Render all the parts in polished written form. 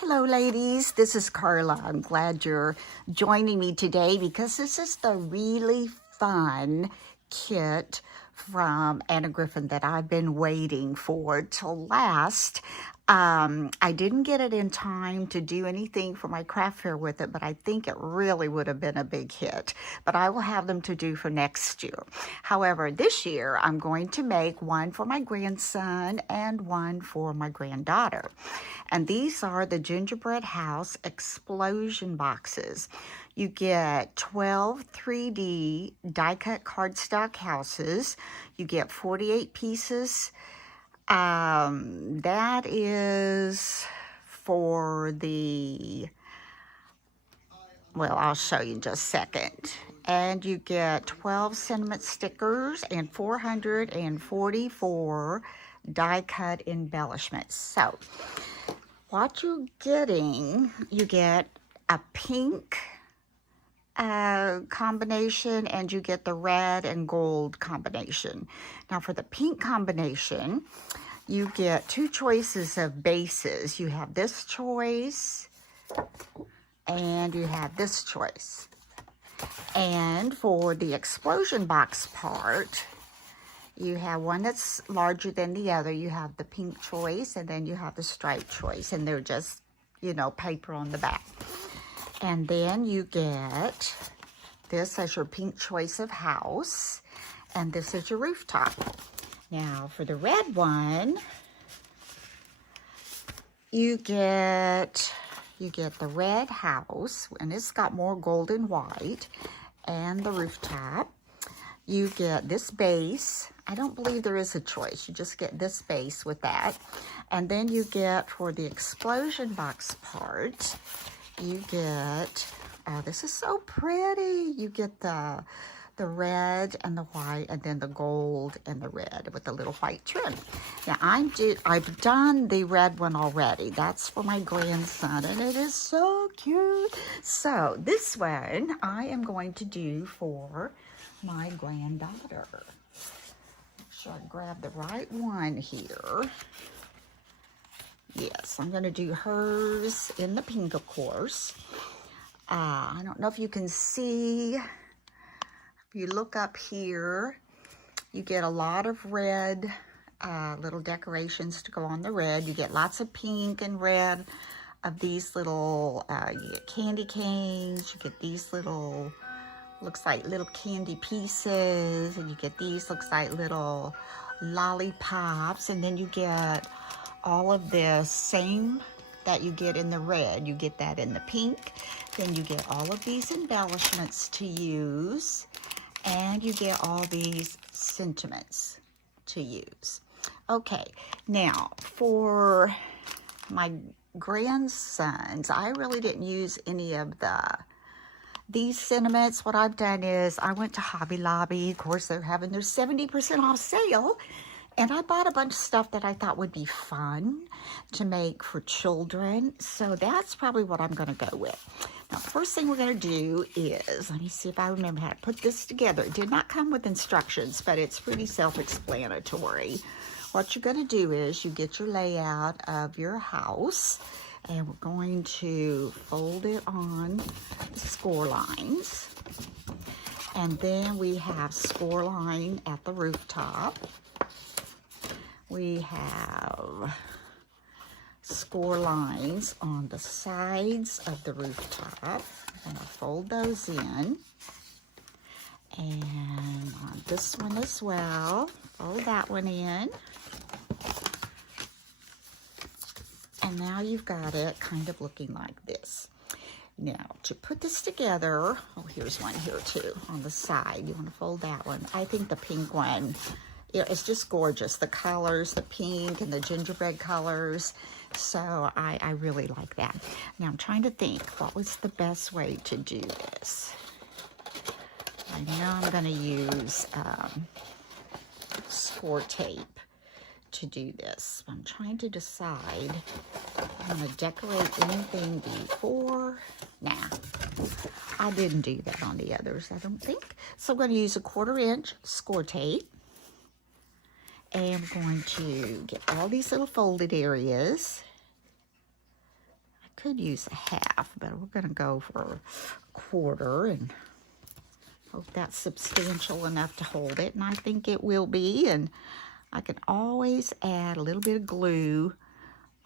Hello, ladies. This is Carla. I'm glad you're joining me today because this is the really fun kit from Anna Griffin that I've been waiting for to last. I didn't get it in time to do anything for my craft fair with it, but I think it really would have been a big hit. But I will have them to do for next year. However, this year I'm going to make one for my grandson and one for my granddaughter. And these are the Gingerbread House Explosion boxes. You get 12 3D die-cut cardstock houses. You get 48 pieces. That is for the, well, I'll show you in just a second. And you get 12 sentiment stickers and 444 die-cut embellishments. So, what you're getting, you get a pink combination and you get the red and gold combination. Now for the pink combination, you get two choices of bases. You have this choice and you have this choice. And for the explosion box part, you have one that's larger than the other. You have the pink choice and then you have the striped choice, and they're just, you know, paper on the back. And then you get this as your pink choice of house, and this is your rooftop. Now for the red one, you get the red house, and it's got more gold and white, and the rooftop. You get this base. I don't believe there is a choice. You just get this base with that. And then you get, for the explosion box part, you get, oh, this is so pretty. You get the red and the white, and then the gold and the red with the little white trim. Now, I've done the red one already. That's for my grandson, and it is so cute. So this one I am going to do for my granddaughter. Make sure I grab the right one here. Yes, I'm going to do hers in the pink, of course. I don't know if you can see. If you look up here, you get a lot of red little decorations to go on the red. You get lots of pink and red of these little, you get candy canes. You get these little, looks like little candy pieces. And you get these, looks like little lollipops. And then you get all of this same that you get in the red. You get that in the pink. Then you get all of these embellishments to use. And you get all these sentiments to use. Okay, now for my grandsons, I really didn't use any of these sentiments. What I've done is I went to Hobby Lobby. Of course, they're having their 70% off sale. And I bought a bunch of stuff that I thought would be fun to make for children. So that's probably what I'm going to go with. Now, the first thing we're going to do is, let me see if I remember how to put this together. It did not come with instructions, but it's pretty self-explanatory. What you're going to do is you get your layout of your house, and we're going to fold it on the score lines. And then we have score line at the rooftop. We have score lines on the sides of the rooftop. I'm going to fold those in. And on this one as well, fold that one in. And now you've got it kind of looking like this. Now, to put this together, oh, here's one here too on the side. You want to fold that one. I think the pink one, it's just gorgeous. The colors, the pink and the gingerbread colors. So I really like that. Now I'm trying to think, what was the best way to do this? I know I'm going to use score tape to do this. I'm trying to decide if I'm going to decorate anything before. Nah, I didn't do that on the others, I don't think. So I'm going to use a 1/4 inch score tape. And I'm going to get all these little folded areas. could use a half, but we're going to go for a quarter and hope that's substantial enough to hold it. And I think it will be. And I can always add a little bit of glue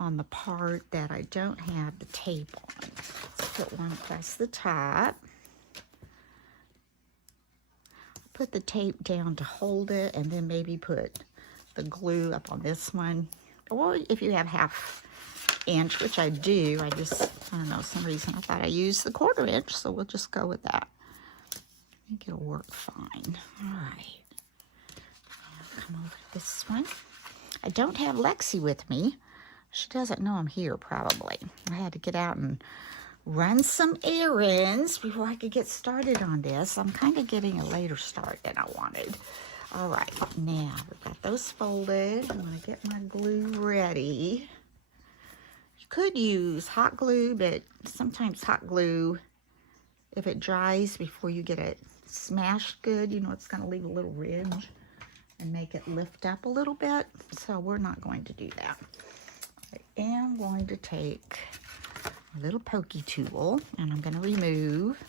on the part that I don't have the tape on. Let's put one across the top. Put the tape down to hold it, and then maybe put the glue up on this one. Or if you have 1/2 inch, which I do, I don't know, some reason I thought I used the 1/4 inch, so we'll just go with that. I think it'll work fine. All right. I'll come over to this one. I don't have Lexi with me. She doesn't know I'm here, probably. I had to get out and run some errands before I could get started on this. I'm kind of getting a later start than I wanted. All right, now we've got those folded. I'm going to get my glue ready. You could use hot glue, but sometimes hot glue, if it dries before you get it smashed good, you know, it's going to leave a little ridge and make it lift up a little bit. So we're not going to do that. I am going to take a little pokey tool, and I'm going to remove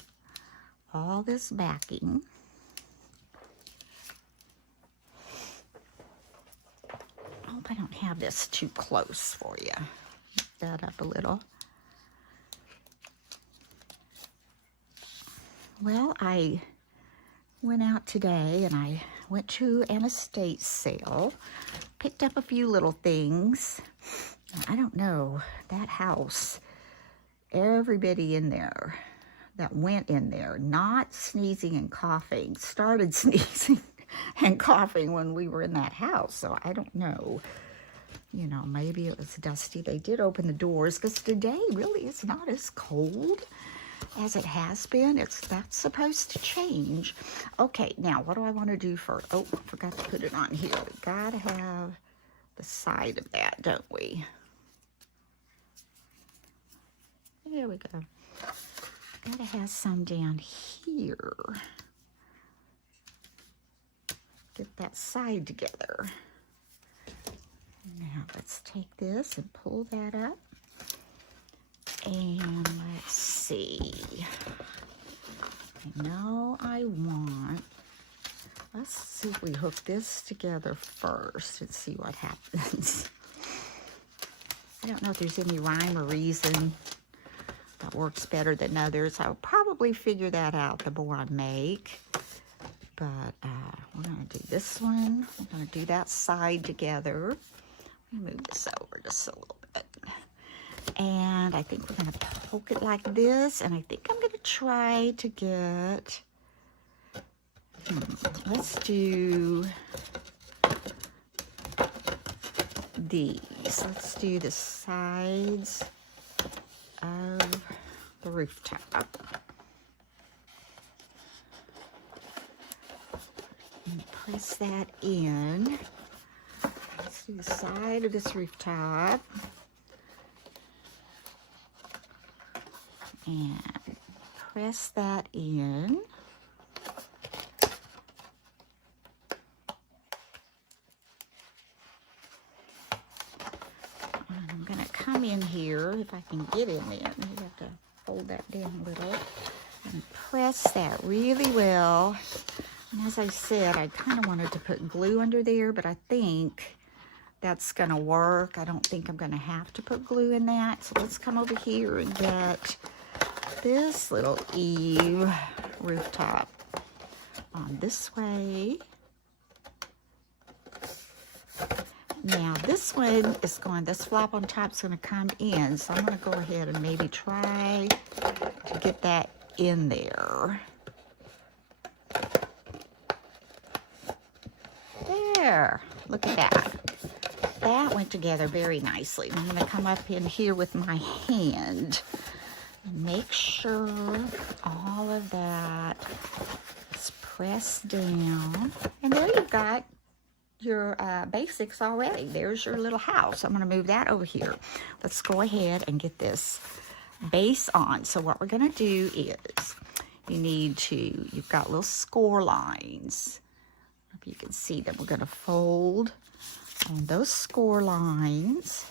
all this backing. I hope I don't have this too close for you. Lift that up a little. Well, I went out today and I went to an estate sale, picked up a few little things. I don't know, that house, everybody in there that went in there, not sneezing and coughing, started sneezing and coughing when we were in that house. So I don't know, you know, maybe it was dusty. They did open the doors because today really is not as cold as it has been. That's supposed to change. Okay, now what do I want to do first? Oh, I forgot to put it on here. We gotta have the side of that, don't we? There we go. Gotta have some down here. Get that side together. Now let's take this and pull that up. And let's see. I know I want, let's see if we hook this together first and see what happens. I don't know if there's any rhyme or reason that works better than others. I'll probably figure that out the more I make. But we're going to do this one. We're going to do that side together. Let me move this over just a little bit. And I think we're going to poke it like this. And I think I'm going to try to get, let's do these. Let's do the sides of the rooftop. And press that in. Let's do the side of this rooftop. And press that in. And I'm going to come in here, if I can get in there. You have to fold that down a little. And press that really well. And as I said, I kind of wanted to put glue under there, but I think that's going to work. I don't think I'm going to have to put glue in that. So let's come over here and get this little eave rooftop on this way. Now this one is going, this flap on top is going to come in. So I'm going to go ahead and maybe try to get that in there. There, look at that. That went together very nicely. I'm going to come up in here with my hand and make sure all of that is pressed down. And there you've got your basics already. There's your little house. I'm going to move that over here. Let's go ahead and get this base on. So what we're going to do is you've got little score lines. If you can see them, we're going to fold on those score lines.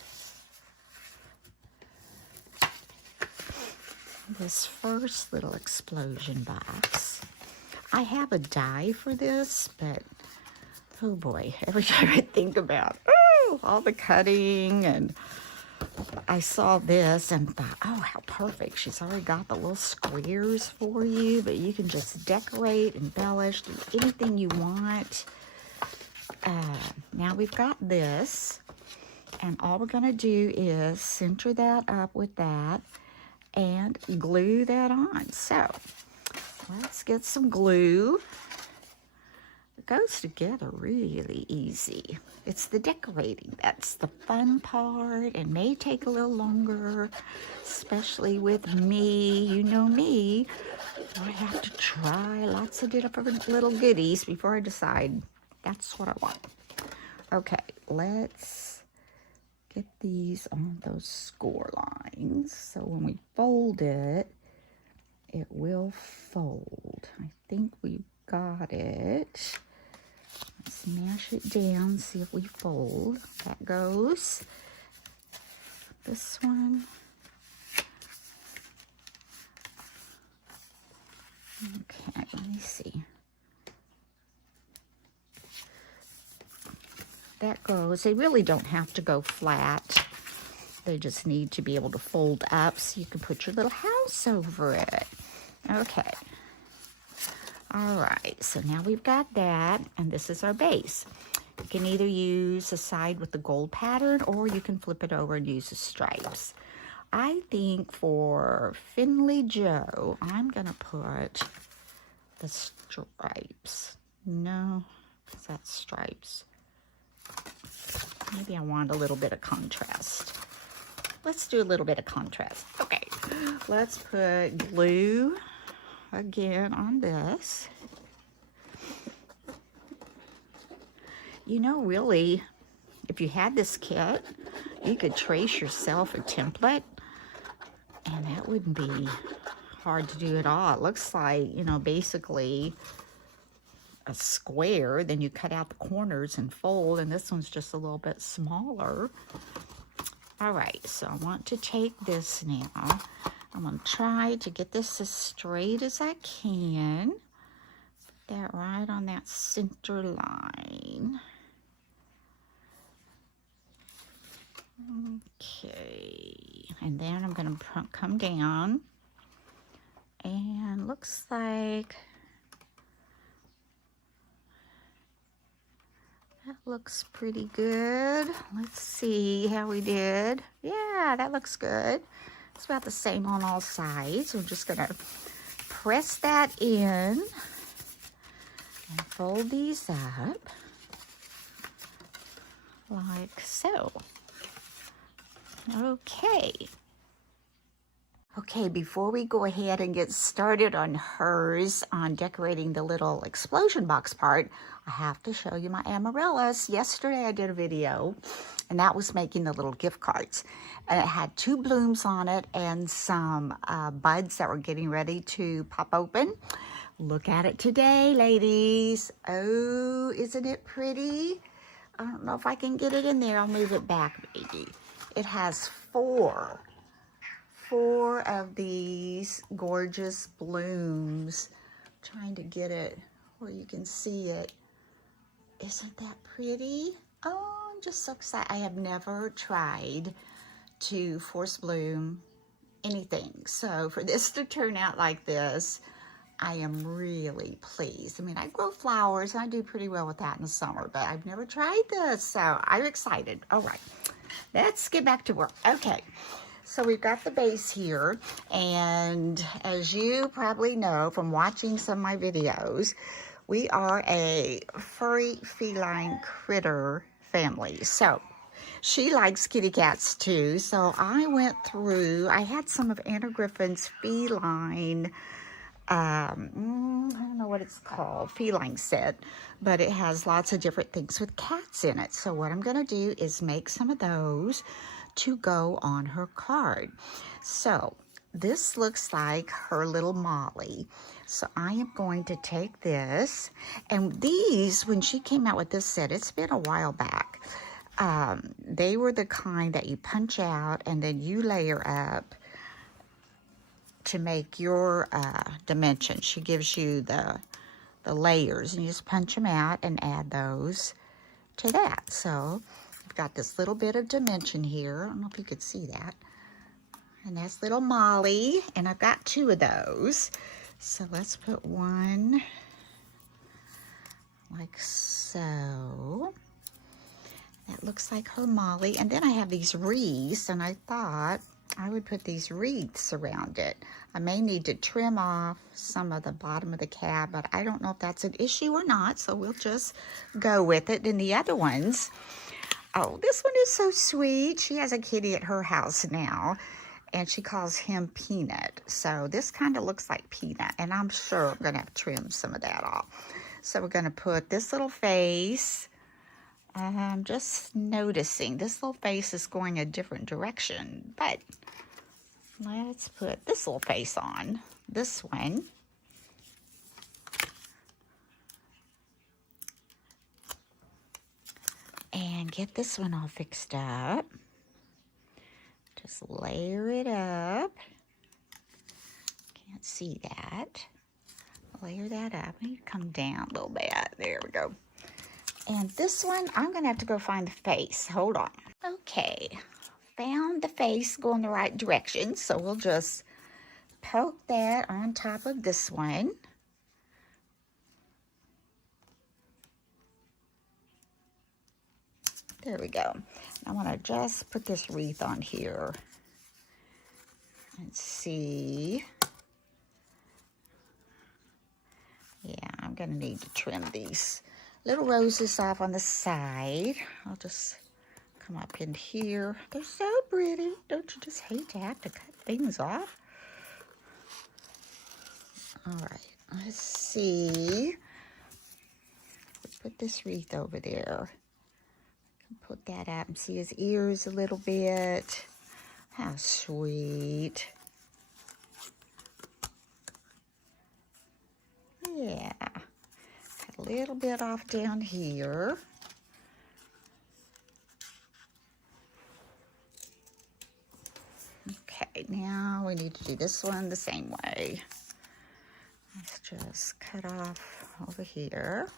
this first little explosion box. I have a die for this, but oh boy, every time I think about all the cutting, and I saw this and thought, oh, how perfect. She's already got the little squares for you, but you can just decorate, embellish, do anything you want. Now we've got this, and all we're going to do is center that up with that and glue that on. So let's get some glue. It goes together really easy. It's the decorating that's the fun part, and may take a little longer, especially with me. You know me, I have to try lots of different little goodies before I decide that's what I want. Okay, let's get these on those score lines. So when we fold it, it will fold. I think we've got it. Let's mash it down, see if we fold. That goes. This one. Okay, let me see. That goes. They really don't have to go flat. They just need to be able to fold up so you can put your little house over it. Okay. All right, so now we've got that, and this is our base. You can either use a side with the gold pattern, or you can flip it over and use the stripes. I think for Finley Joe, I'm gonna put the stripes. No, is that stripes? Maybe I want a little bit of contrast. Let's do a little bit of contrast. Okay, let's put glue again on this. You know, really, if you had this kit, you could trace yourself a template, and that wouldn't be hard to do at all. It looks like, you know, basically a square, then you cut out the corners and fold, and this one's just a little bit smaller. All right, so I want to take this now. I'm going to try to get this as straight as I can. Put that right on that center line. Okay, and then I'm going to come down, and looks like that looks pretty good. Let's see how we did. Yeah, that looks good. It's about the same on all sides. We're just gonna press that in and fold these up like so. Okay. Okay, before we go ahead and get started on hers, on decorating the little explosion box part, I have to show you my amaryllis. Yesterday I did a video, and that was making the little gift cards. And it had 2 blooms on it and some buds that were getting ready to pop open. Look at it today, ladies. Oh, isn't it pretty? I don't know if I can get it in there. I'll move it back, maybe. It has 4 of these gorgeous blooms. I'm trying to get it where you can see it. Isn't that pretty? Oh, I'm just so excited. I have never tried to force bloom anything. So for this to turn out like this, I am really pleased. I mean, I grow flowers, and I do pretty well with that in the summer, but I've never tried this, so I'm excited. All right, let's get back to work. Okay, so we've got the base here, and as you probably know from watching some of my videos, we are a furry feline critter family. So she likes kitty cats too. So I went through, I had some of Anna Griffin's feline, I don't know what it's called, feline set, but it has lots of different things with cats in it. So what I'm going to do is make some of those to go on her card. So this looks like her little Molly. So I am going to take this, and these, when she came out with this set, it's been a while back. They were the kind that you punch out and then you layer up to make your dimension. She gives you the layers, and you just punch them out and add those to that. So you've got this little bit of dimension here. I don't know if you could see that. And that's little Molly, and I've got 2 of those. So let's put one like so. That looks like her Molly. And then I have these wreaths, and I thought I would put these wreaths around it. I may need to trim off some of the bottom of the cab, but I don't know if that's an issue or not, so we'll just go with it. And the other ones, oh, this one is so sweet. She has a kitty at her house now, and she calls him Peanut. So this kind of looks like Peanut, and I'm sure I'm going to have to trim some of that off. So we're going to put this little face. I'm just noticing this little face is going a different direction, but let's put this little face on, this one. And get this one all fixed up. Just layer it up. Can't see that. Layer that up. I need to come down a little bit. There we go. And this one, I'm going to have to go find the face. Hold on. Okay. Found the face going the right direction. So we'll just poke that on top of this one. There we go. I want to just put this wreath on here and see. Yeah, I'm going to need to trim these little roses off on the side. I'll just come up in here. They're so pretty. Don't you just hate to have to cut things off? All right, let's see. Let's put this wreath over there. Put that up and see his ears a little bit. How sweet. Yeah. Got a little bit off down here. Okay, now we need to do this one the same way. Let's just cut off over here.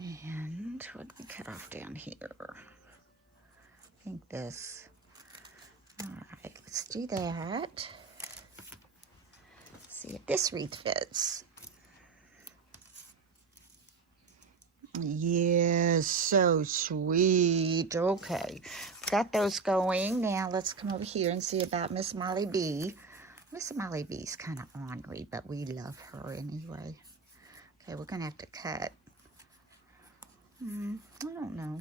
And what did we cut off down here? I think this. All right, let's do that. See if this wreath fits. Yes, so sweet. Okay, got those going. Now let's come over here and see about Miss Molly B. Miss Molly B's kind of ornery, but we love her anyway. Okay, we're gonna have to cut. I don't know.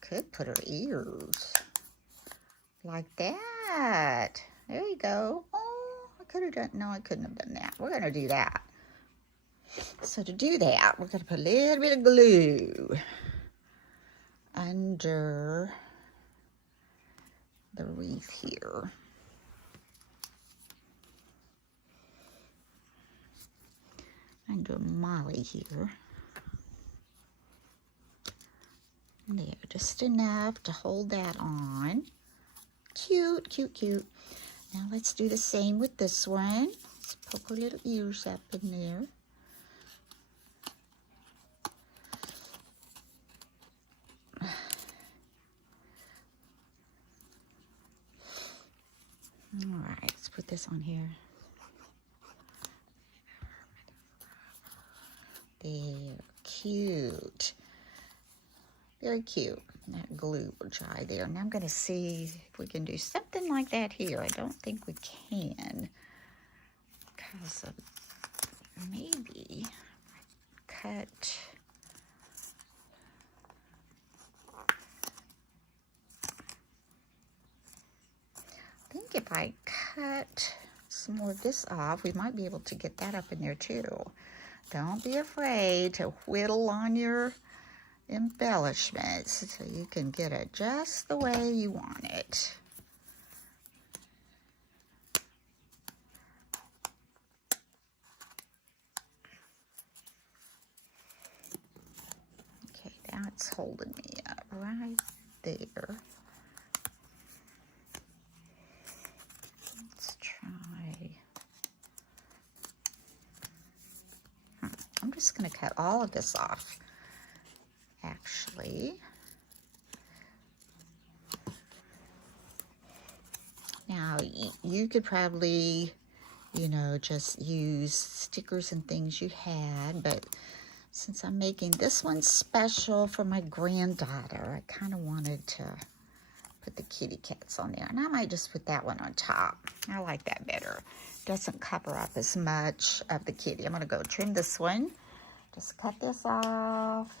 Could put her ears like that. There you go. Oh, I could have done. No, I couldn't have done that. We're gonna do that. So to do that, we're gonna put a little bit of glue under the wreath here. Under Molly here. There, just enough to hold that on. Cute, cute, cute. Now let's do the same with this one. Let's poke her little ears up in there. All right, let's put this on here. There, cute. Very cute. That glue will dry there. Now I'm going to see if we can do something like that here. I don't think we can. Because of maybe cut. I think if I cut some more of this off, we might be able to get that up in there too. Don't be afraid to whittle on your embellishments so you can get it just the way you want it. Okay, that's holding me up right there. going to cut all of this off, actually. Now, you could probably, you know, just use stickers and things you had, but since I'm making this one special for my granddaughter, I kind of wanted to put the kitty cats on there. And I might just put that one on top. I like that better. Doesn't cover up as much of the kitty. I'm going to go trim this one. Just cut this off.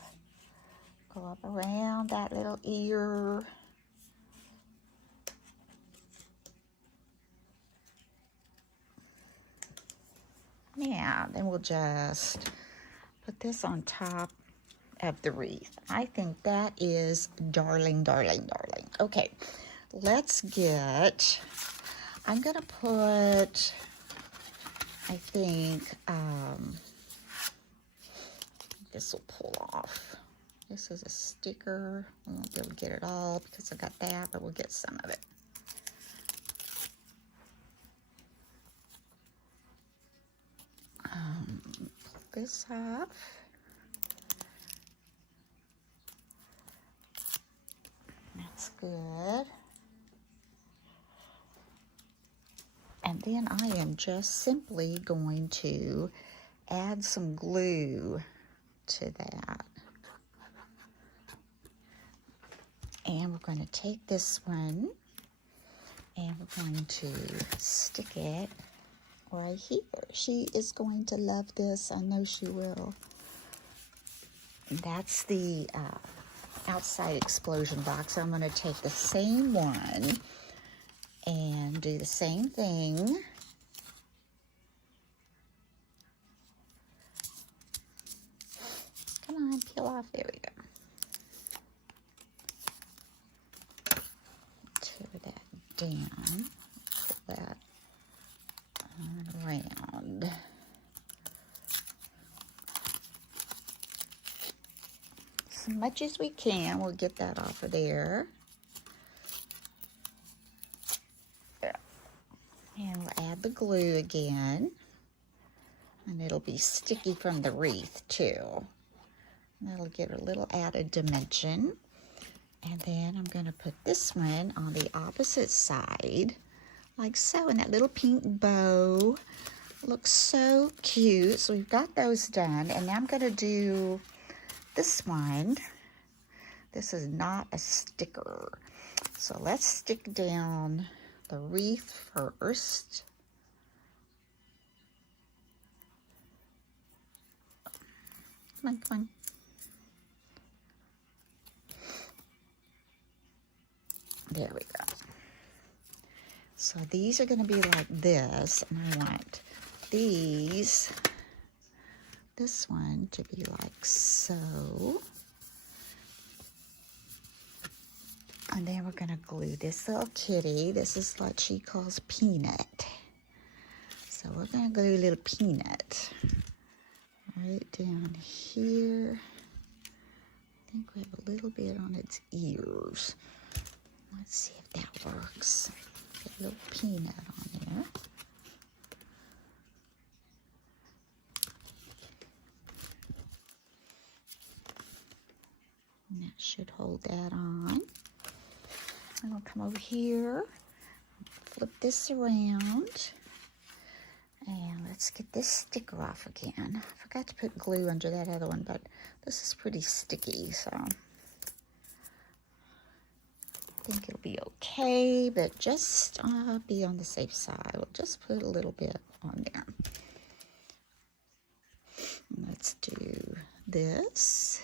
Go up around that little ear. Yeah, then we'll just put this on top of the wreath. I think that is darling, darling, darling. Okay, let's get, I'm gonna put, I think, this will pull off. This is a sticker. We won't be able to get it all because I got that, but we'll get some of it. Pull this off. That's good. And then I am just simply going to add some glue to that. And we're going to take this one and we're going to stick it right here. She is going to love this. I know she will. That's the outside explosion box. I'm going to take the same one and do the same thing. Come on, peel off. There we go. Tear that down. Put that around. As much as we can, we'll get that off of there. And we'll add the glue again. And it'll be sticky from the wreath too. And that'll give it a little added dimension. And then I'm going to put this one on the opposite side, like so, and that little pink bow looks so cute. So we've got those done, and now I'm going to do this one. This is not a sticker. So let's stick down the wreath first. Come on, come on. There we go. So these are going to be like this, and I want this one to be like so. And then we're going to glue this little kitty. This is what she calls Peanut. So we're going to glue a little Peanut right down here. I think we have a little bit on its ears. Let's see if that works. Get a little Peanut on there. And that should hold that on. I'm going to come over here, flip this around, and let's get this sticker off again. I forgot to put glue under that other one, but this is pretty sticky, so I think it'll be okay, but just be on the safe side. We'll just put a little bit on there. Let's do this.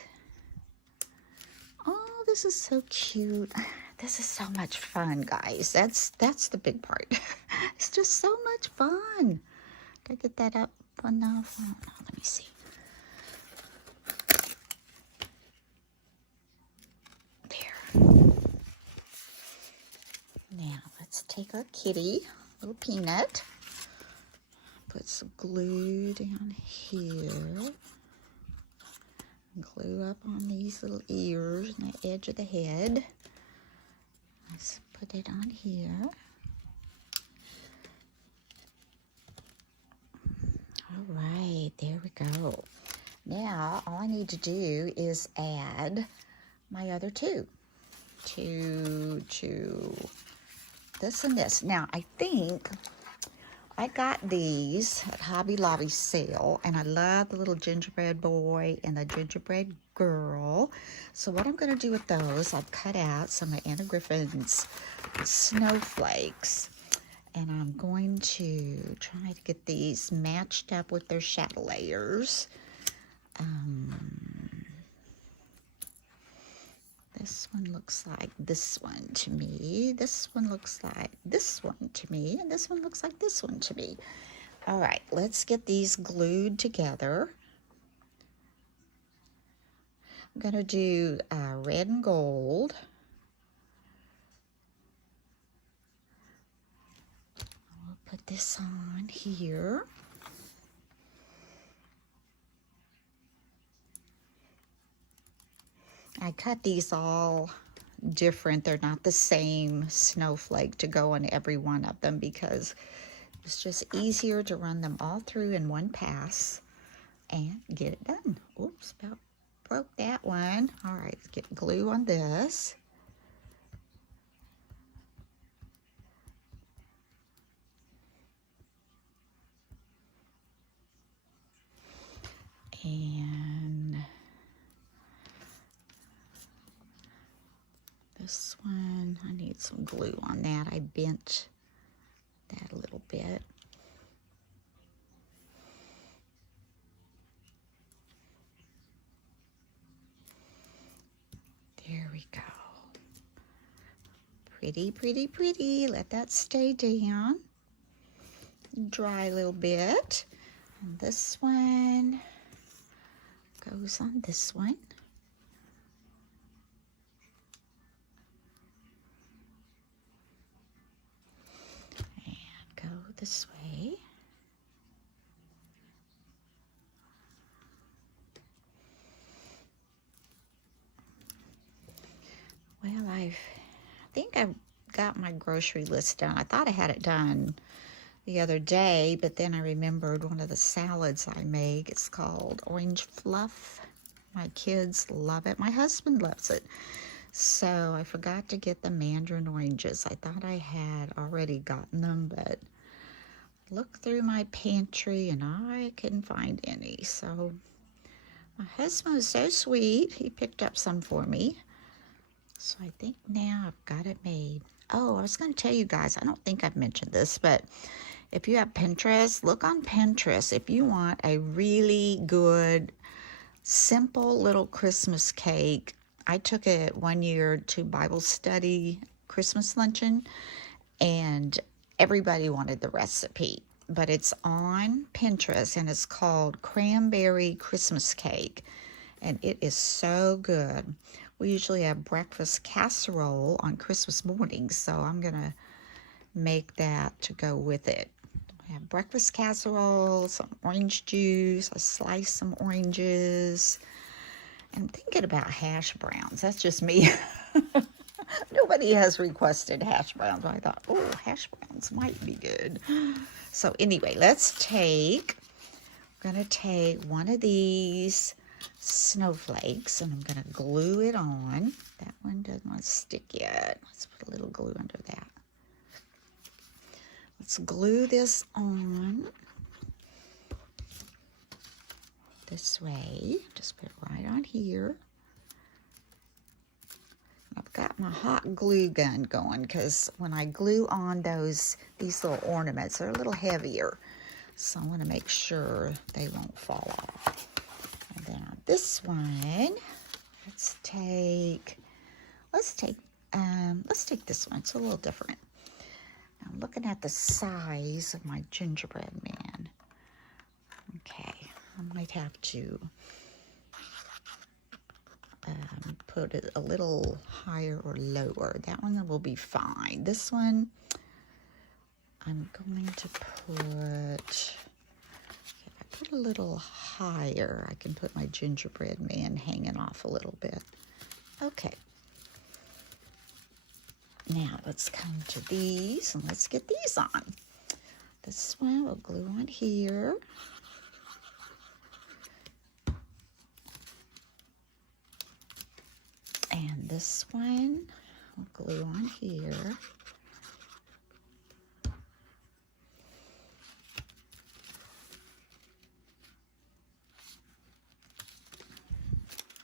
Oh, this is so cute. This is so much fun, guys. That's the big part. It's just so much fun. Did I get that up enough? I don't know. Let me see. There. Now, let's take our kitty, little Peanut. Put some glue down here. Glue up on these little ears and the edge of the head. Let's put it on here. All right, there we go. Now need to do is add my other two to this and this. Now, I think I got these at Hobby Lobby sale, and I love the little gingerbread boy and the gingerbread girl. So what I'm going to do with those, I've cut out some of Anna Griffin's snowflakes, and I'm going to try to get these matched up with their shadow layers. This one looks like this one to me. This one looks like this one to me. And this one looks like this one to me. All right, let's get these glued together. I'm going to do red and gold. I'll put this on here. I cut these all different. They're not the same snowflake to go on every one of them because it's just easier to run them all through in one pass and get it done. Oops, about broke that one. All right, let's get glue on this. And this one, I need some glue on that. I bent that a little bit. There we go. Pretty, pretty, pretty. Let that stay down. Dry a little bit. And this one goes on this one. And go this way. Well, I think I've got my grocery list done. I thought I had it done the other day, but then I remembered one of the salads I make. It's called orange fluff. My kids love it. My husband loves it. So I forgot to get the mandarin oranges. I thought I had already gotten them, but looked through my pantry and I couldn't find any. So my husband was so sweet. He picked up some for me. So I think now I've got it made. Oh, I was going to tell you guys, I don't think I've mentioned this, but if you have Pinterest, look on Pinterest if you want a really good, simple little Christmas cake. I took it one year to Bible study Christmas luncheon, and everybody wanted the recipe. But it's on Pinterest, and it's called Cranberry Christmas Cake, and it is so good. We usually have breakfast casserole on Christmas mornings, so I'm going to make that to go with it. I have breakfast casserole, some orange juice, I slice some oranges, and I'm thinking about hash browns. That's just me. Nobody has requested hash browns, but I thought, oh, hash browns might be good. So anyway, we're going to take one of these snowflakes, and I'm going to glue it on. That one doesn't want to stick yet. Let's put a little glue under that. Let's glue this on this way. Just put it right on here. I've got my hot glue gun going because when I glue on these little ornaments, they're a little heavier. So I want to make sure they won't fall off. And then on this one, let's take this one. It's a little different. I'm looking at the size of my gingerbread man. Okay, I might have to put it a little higher or lower. That one will be fine. This one, I'm going to put a little higher. I can put my gingerbread man hanging off a little bit. Okay. Now let's come to these and let's get these on. This one we'll glue on here. this one, I'll glue on here.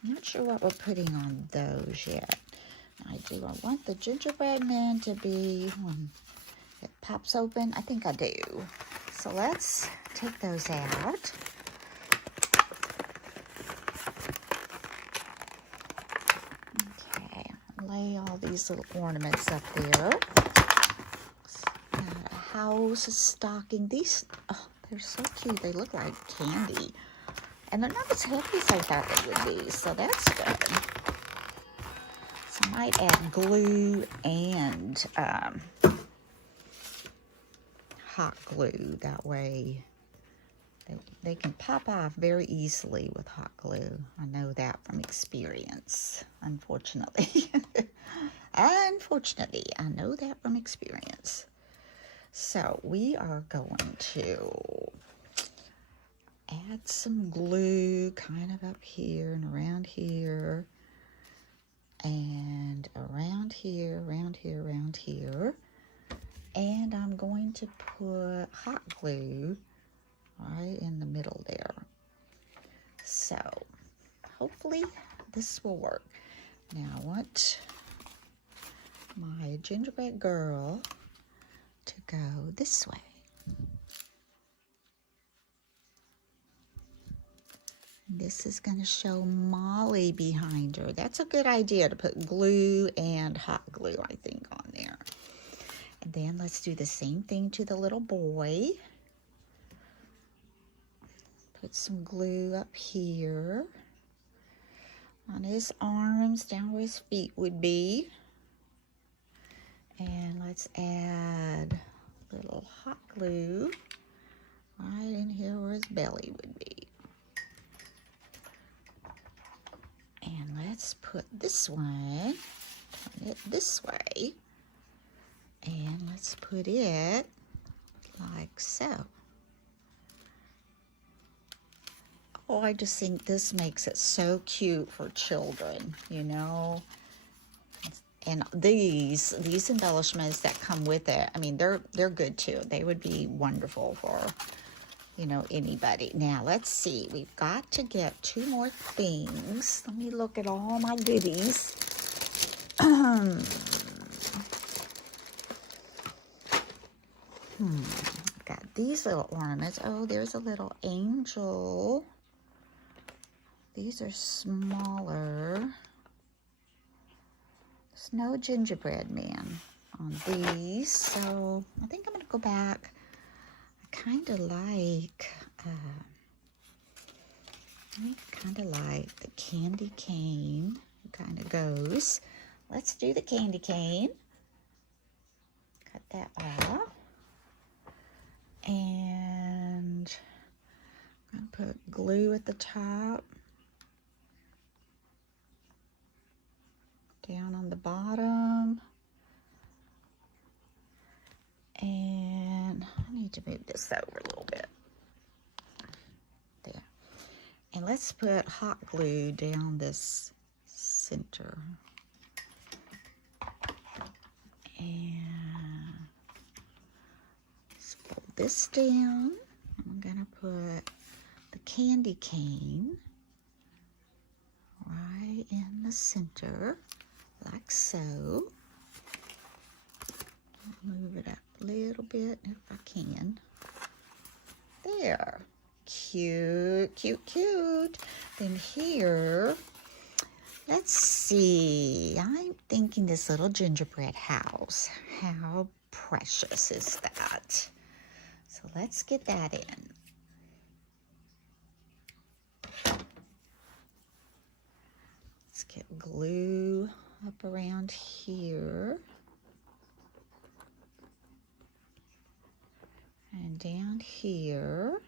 I'm not sure what we're putting on those yet. I want the gingerbread men to be, when it pops open, I think I do. So let's take those out. Okay, lay all these little ornaments up there. Got a house, a stocking. These, oh, they're so cute. They look like candy. And they're not as heavy as I thought they would be, so that's good. So I might add glue and hot glue. That way they can pop off very easily with hot glue. I know that from experience, unfortunately. Unfortunately, I know that from experience. So we are going to add some glue kind of up here and around here and around here, around here, around here. And I'm going to put hot glue right in the middle there. So hopefully this will work. Now I want my gingerbread girl to go this way. This is going to show Molly behind her. That's a good idea to put glue and hot glue, I think, on there. And then let's do the same thing to the little boy. Put some glue up here on his arms, down where his feet would be. And let's add a little hot glue right in here where his belly would be. And let's put this one, turn it this way, and let's put it like so. Oh, I just think this makes it so cute for children, you know. And these embellishments that come with it, I mean, they're good too. They would be wonderful for, you know, anybody. Now, let's see. We've got to get 2 more things. Let me look at all my goodies. Got these little ornaments. Oh, there's a little angel. These are smaller. There's no gingerbread man on these, so I think I'm going to go back. Kind of like the candy cane. It kind of goes. Let's do the candy cane. Cut that off. And I'm going to put glue at the top. Down on the bottom. And I need to move this over a little bit. There. And let's put hot glue down this center. And let's fold this down. I'm going to put the candy cane right in the center, like so. Move it up a little bit if I can. There. Cute, cute, cute. Then here, let's see. I'm thinking this little gingerbread house. How precious is that? So let's get that in. Let's get glue up around here. And down here.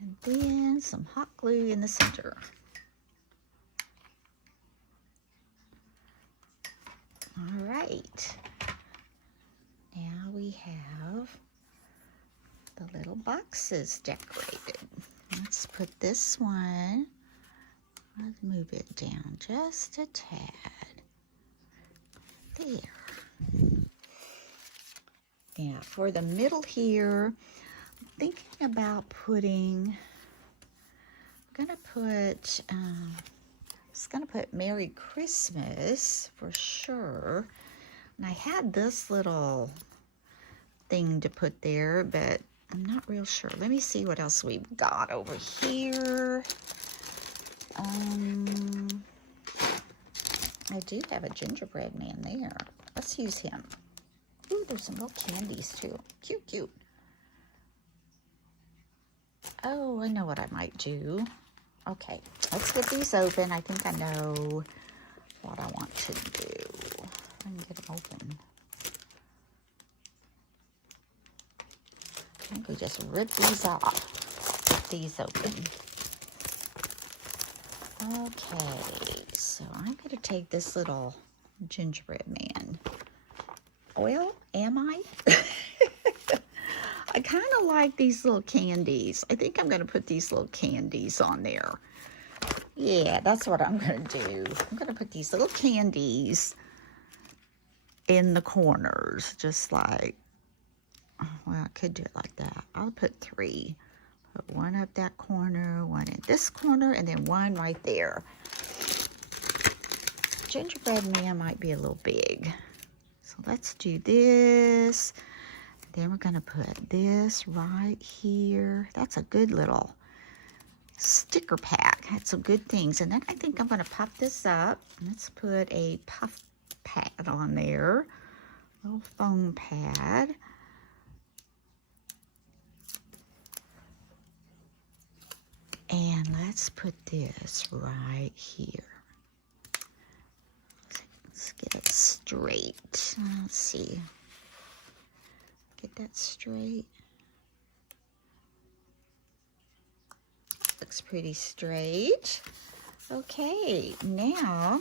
And then some hot glue in the center. All right. Now we have the little boxes decorated. Let's put this one Let's move it down just a tad. There. Yeah, for the middle here, I'm thinking about putting, I'm just gonna put Merry Christmas for sure. And I had this little thing to put there, but I'm not real sure. Let me see what else we've got over here. I do have a gingerbread man there. Let's use him. Ooh, there's some little candies too. Cute, cute. Oh, I know what I might do. Okay, let's get these open. I think I know what I want to do. I can get them open. I think we just rip these off. Get these open. Okay, so I'm going to take this little gingerbread man. Well, am I? I kind of like these little candies. I think I'm going to put these little candies on there. Yeah, that's what I'm going to do. I'm going to put these little candies in the corners, just like, well, I could do it like that. I'll put 3. Put one up that corner, one in this corner, and then one right there. Gingerbread man might be a little big. So let's do this. Then we're going to put this right here. That's a good little sticker pack. Had some good things. And then I think I'm going to pop this up. Let's put a puff pad on there. Little foam pad. And let's put this right here. Let's get it straight. Let's see. Get that straight. Looks pretty straight. Okay, now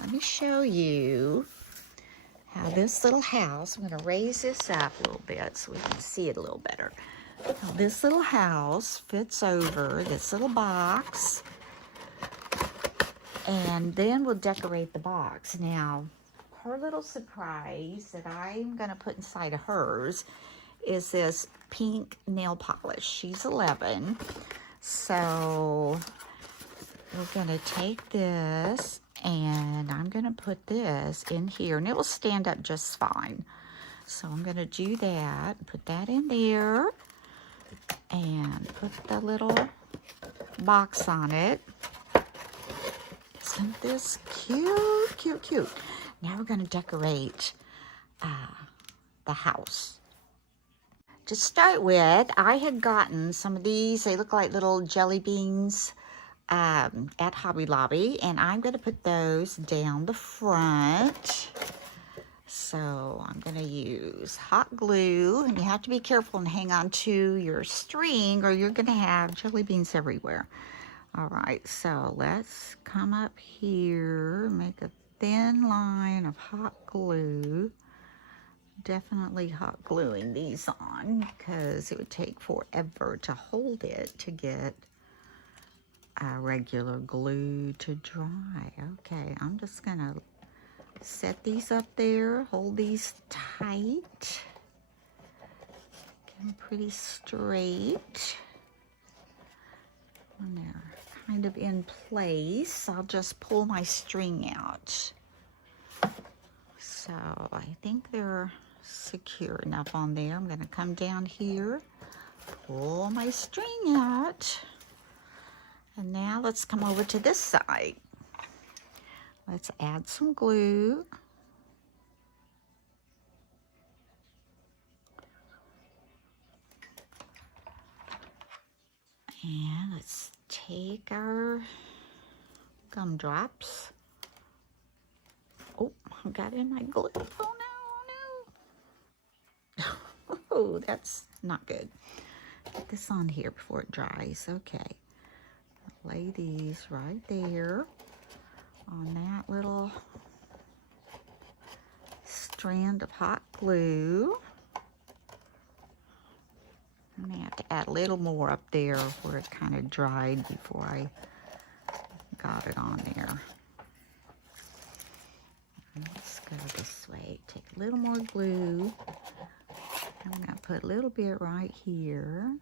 let me show you how this little house, I'm going to raise this up a little bit so we can see it a little better. How this little house fits over this little box, and then we'll decorate the box. Now, her little surprise that I'm going to put inside of hers is this pink nail polish. She's 11, so we're going to take this and I'm going to put this in here, and it will stand up just fine. So I'm going to do that, put that in there, and put the little box on it. Isn't this cute, cute, cute? Now we're going to decorate the house. To start with, I had gotten some of these. They look like little jelly beans at Hobby Lobby, and I'm going to put those down the front. So I'm going to use hot glue, and you have to be careful and hang on to your string or you're going to have jelly beans everywhere. All right, so let's come up here, make a thin line of hot glue. Definitely hot gluing these on because it would take forever to hold it to get regular glue to dry. Okay, I'm just going to set these up there, hold these tight, get them pretty straight. And they're kind of in place. I'll just pull my string out. So I think they're secure enough on there. I'm going to come down here, pull my string out, and now let's come over to this side. Let's add some glue. And let's take our gumdrops. Oh, I got in my glue. Oh no, oh no. Oh, that's not good. Get this on here before it dries. Okay. Lay these right there on that little strand of hot glue. I may have to add a little more up there where it kind of dried before I got it on there. Let's go this way. Take a little more glue. I'm going to put a little bit right here.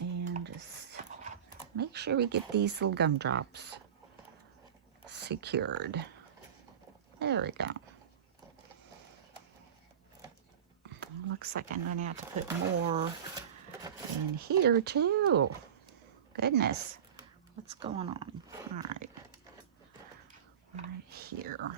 And just make sure we get these little gumdrops secured. There we go. Looks like I'm going to have to put more in here too. Goodness. What's going on? All right. Right here.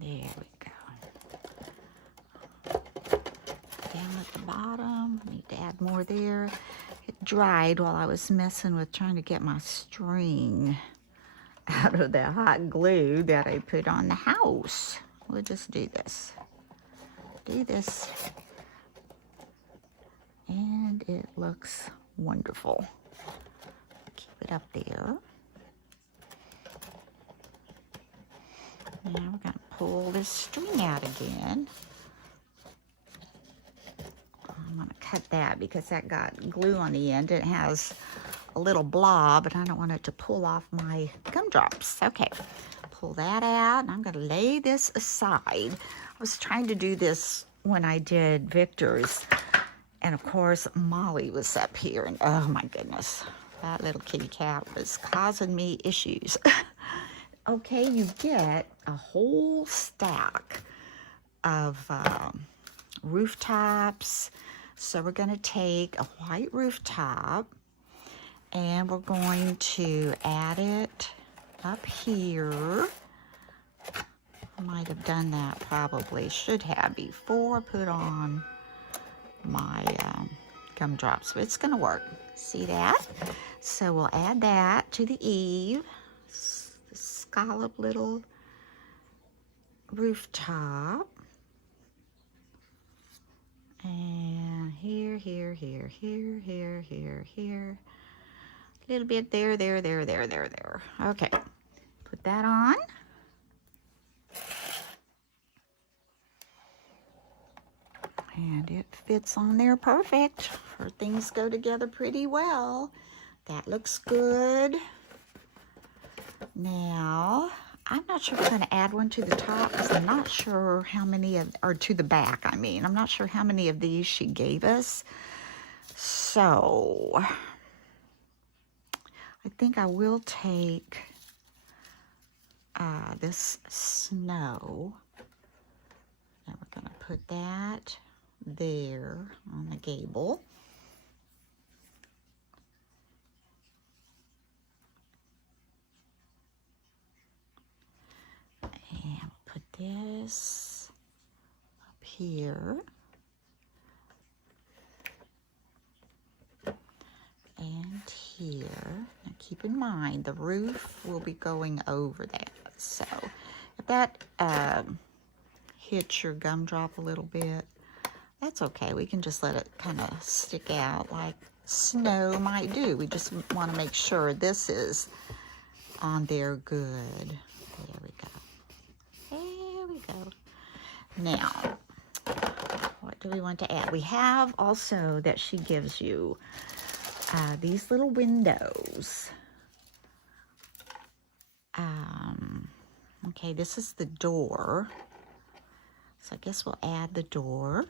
There we go. Down at the bottom, need to add more there. It dried while I was messing with trying to get my string out of the hot glue that I put on the house. We'll just do this. Do this. And it looks wonderful. Keep it up there. Now we're going to pull this string out again. I'm going to cut that because that got glue on the end. It has a little blob, and I don't want it to pull off my gumdrops. Okay, pull that out, and I'm going to lay this aside. I was trying to do this when I did Victor's, and of course, Molly was up here, and oh my goodness, that little kitty cat was causing me issues. Okay, you get a whole stack of rooftops. So we're going to take a white rooftop and we're going to add it up here. I might have done that, probably should have before I put on my gumdrops, but it's going to work. See that? So we'll add that to the eave. Scallop little rooftop. And here, here, here, here, here, here, here. A little bit there, there, there, there, there, there. Okay, put that on. And it fits on there perfect. Her things go together pretty well. That looks good. Now, I'm not sure if we're going to add one to the top because I'm not sure how many of, or to the back, I mean. I'm not sure how many of these she gave us. So, I think I will take this snow. And we're going to put that there on the gable. And we'll put this up here. And here. Now keep in mind, the roof will be going over that. So if that hits your gumdrop a little bit, that's okay. We can just let it kind of stick out like snow might do. We just want to make sure this is on there good. There we go. There we go. Now, what do we want to add? We have also that she gives you these little windows. Okay, this is the door. So I guess we'll add the door.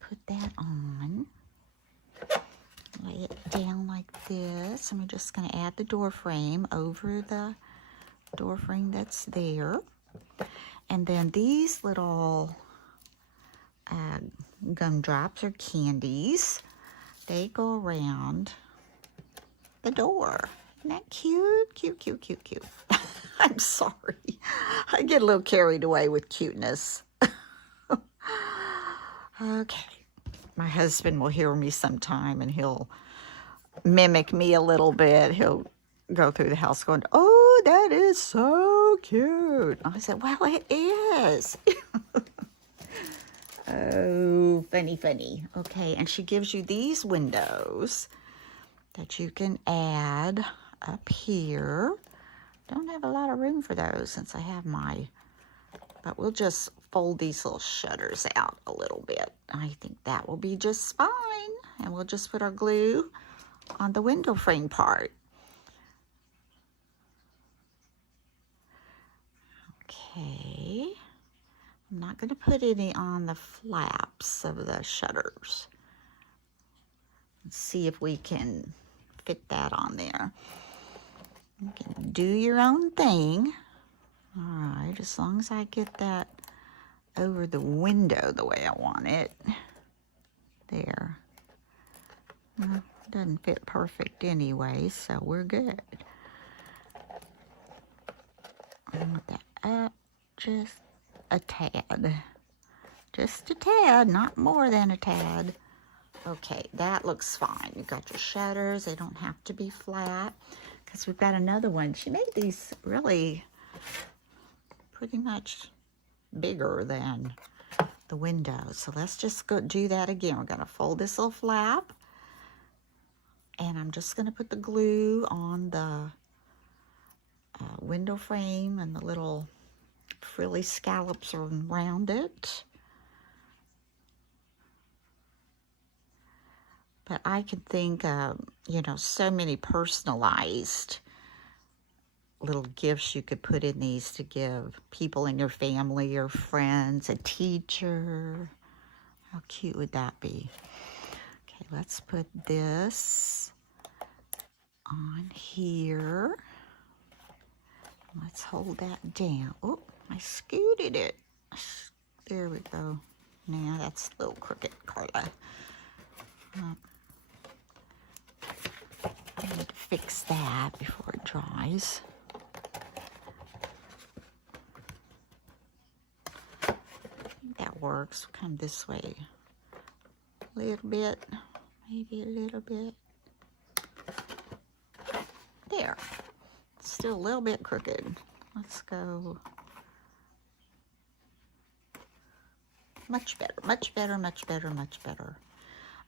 Put that on, lay it down like this, and we're just going to add the door frame over the door frame that's there. And then these little gumdrops or candies, they go around the door. Isn't that cute? Cute, cute, cute, cute. I'm sorry. I get a little carried away with cuteness. Okay. My husband will hear me sometime and he'll mimic me a little bit. He'll go through the house going, "Oh, that is so cute." I said, "Well, it is." Oh, funny, funny. Okay, and she gives you these windows that you can add up here. Don't have a lot of room for those since I have but we'll just fold these little shutters out a little bit. I think that will be just fine. And we'll just put our glue on the window frame part. Okay. I'm not going to put any on the flaps of the shutters. Let's see if we can fit that on there. You can do your own thing. All right, as long as I get that over the window the way I want it. There. Well, doesn't fit perfect anyway, so we're good. I want that up just a tad. Just a tad, not more than a tad. Okay, that looks fine. You got your shutters. They don't have to be flat because we've got another one. She made these really pretty much bigger than the window. So let's just go do that again. We're going to fold this little flap. And I'm just going to put the glue on the window frame and the little frilly scallops around it. But I can think of, you know, so many personalized little gifts you could put in these to give people in your family or friends, a teacher. How cute would that be? Okay, let's put this on here. Let's hold that down. Oh, I scooted it. There we go. Now that's a little crooked, Carla. I need to fix that before it dries. I think that works. Come this way a little bit, maybe a little bit. There. Still a little bit crooked. Let's go. Much better, much better, much better, much better.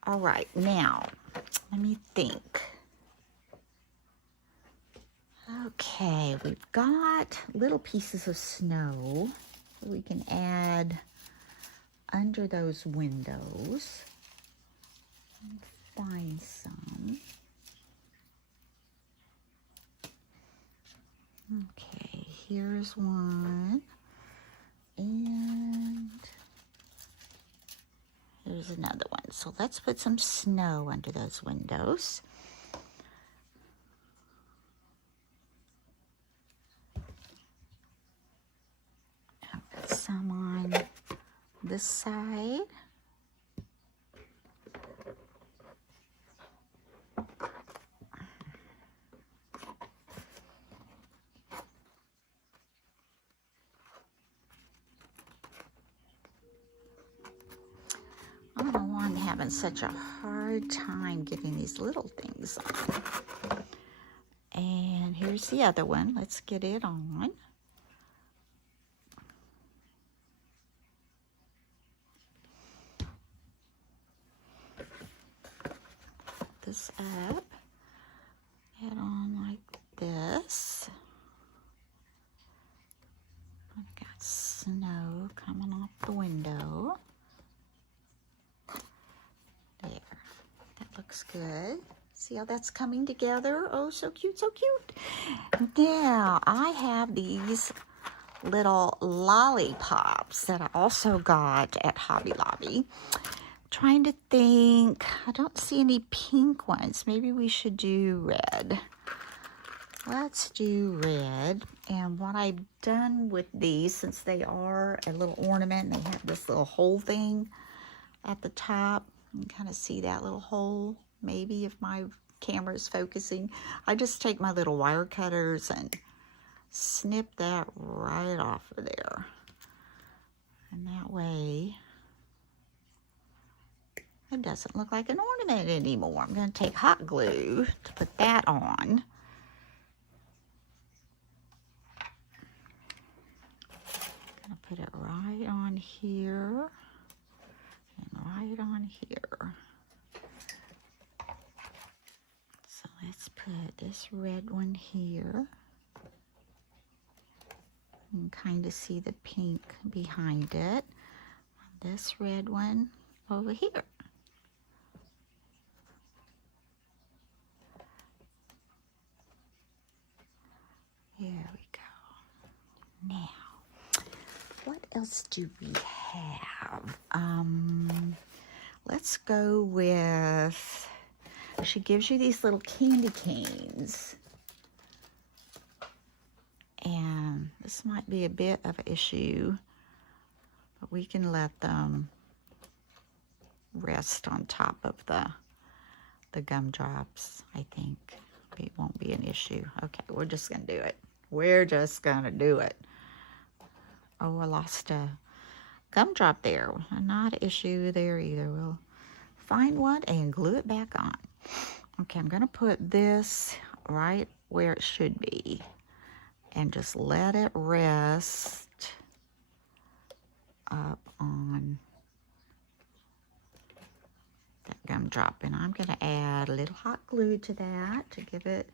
All right, now, let me think. Okay, we've got little pieces of snow that we can add under those windows. Find some. Okay, here's one. And here's another one. So let's put some snow under those windows. I've got some on this side. I don't know why I'm having such a hard time getting these little things on. And here's the other one. Let's get it on. Put this up. Head on like this. I've got snow coming off the window. There, that looks good. See how that's coming together? Oh, so cute, so cute. Now, I have these little lollipops that I also got at Hobby Lobby. Trying to think, I don't see any pink ones. Maybe we should do red. Let's do red. And what I've done with these, since they are a little ornament, and they have this little hole thing at the top, you can kind of see that little hole, maybe if my camera is focusing. I just take my little wire cutters and snip that right off of there. And that way, it doesn't look like an ornament anymore. I'm going to take hot glue to put that on. I'm going to put it right on here. right on here. So let's put this red one here. You can kind of see the pink behind it. This red one over here. There we go. Now, what else do we have? Let's go with, she gives you these little candy canes. And this might be a bit of an issue, but we can let them rest on top of the gumdrops, I think. It won't be an issue. Okay, we're just gonna do it. We're just gonna do it. Oh, I lost a gumdrop there. Not an issue there either. We'll find one and glue it back on. Okay, I'm gonna put this right where it should be and just let it rest up on that gumdrop. And I'm gonna add a little hot glue to that to give it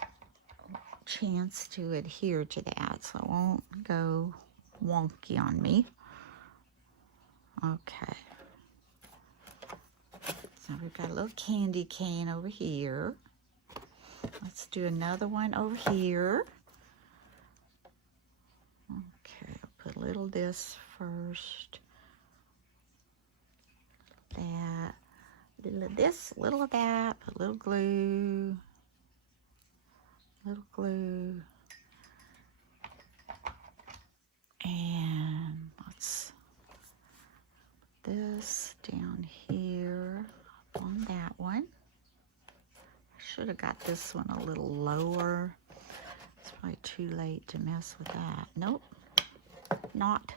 a chance to adhere to that so it won't go wonky on me. Okay. So we've got a little candy cane over here. Let's do another one over here. Okay, I'll put a little of this first. That, little of this, little of that, put a little glue, and let's put this down here up on that one. I should have got this one a little lower. It's probably too late to mess with that. Nope, not.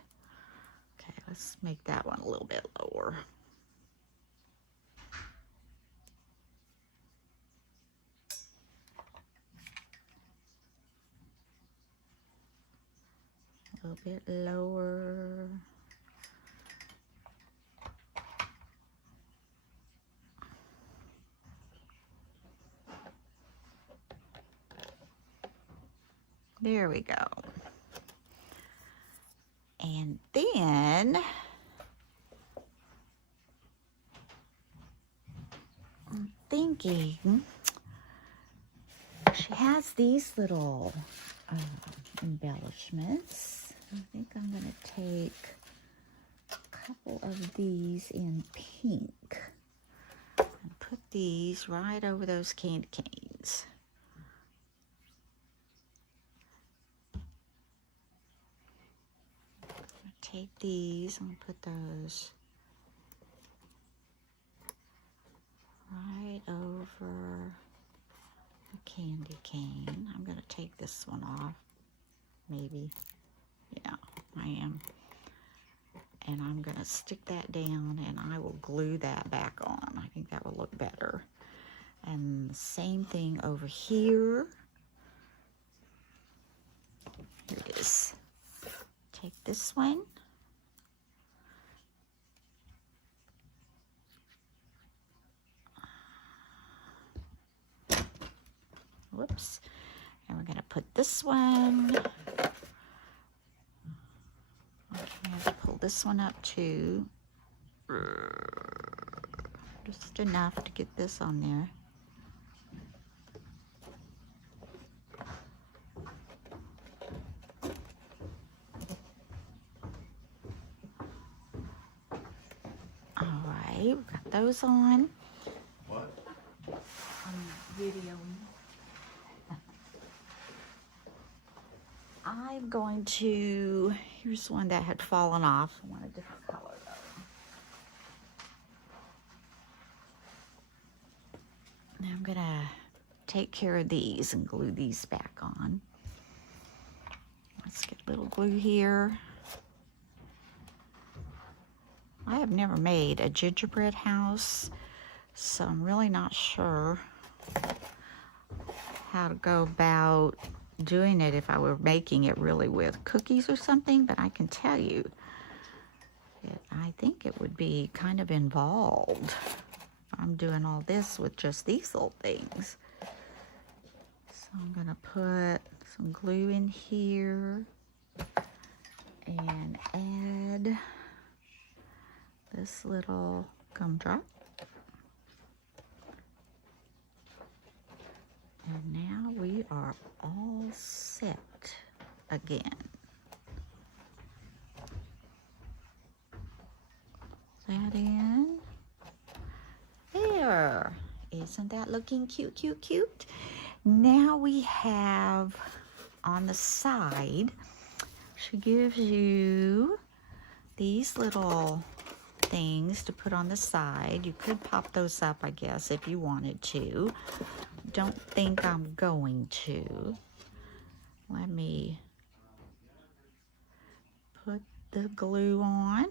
Okay, let's make that one a little bit lower. A little bit lower. There we go. And then I'm thinking she has these little embellishments. I think I'm going to take a couple of these in pink and put these right over those candy canes. Take these and put those right over the candy cane. I'm going to take this one off, maybe. Yeah, I am. And I'm going to stick that down and I will glue that back on. I think that will look better. And the same thing over here. Here it is. Take this one. Whoops. And we're going to put this one. Okay, I have to pull this one up too. Just enough to get this on there. All right, we've got those on. What? I'm videoing. I'm going to, here's one that had fallen off. I want a different color though. Now I'm gonna take care of these and glue these back on. Let's get a little glue here. I have never made a gingerbread house, so I'm really not sure how to go about doing it if I were making it really with cookies or something, but I can tell you I think it would be kind of involved if I'm doing all this with just these little things. So I'm gonna put some glue in here and add this little gumdrop. And now we are all set again. That in. There. Isn't that looking cute, cute, cute? Now we have on the side, she gives you these little things to put on the side. You could pop those up, I guess, if you wanted to. Don't think I'm going to. Let me put the glue on.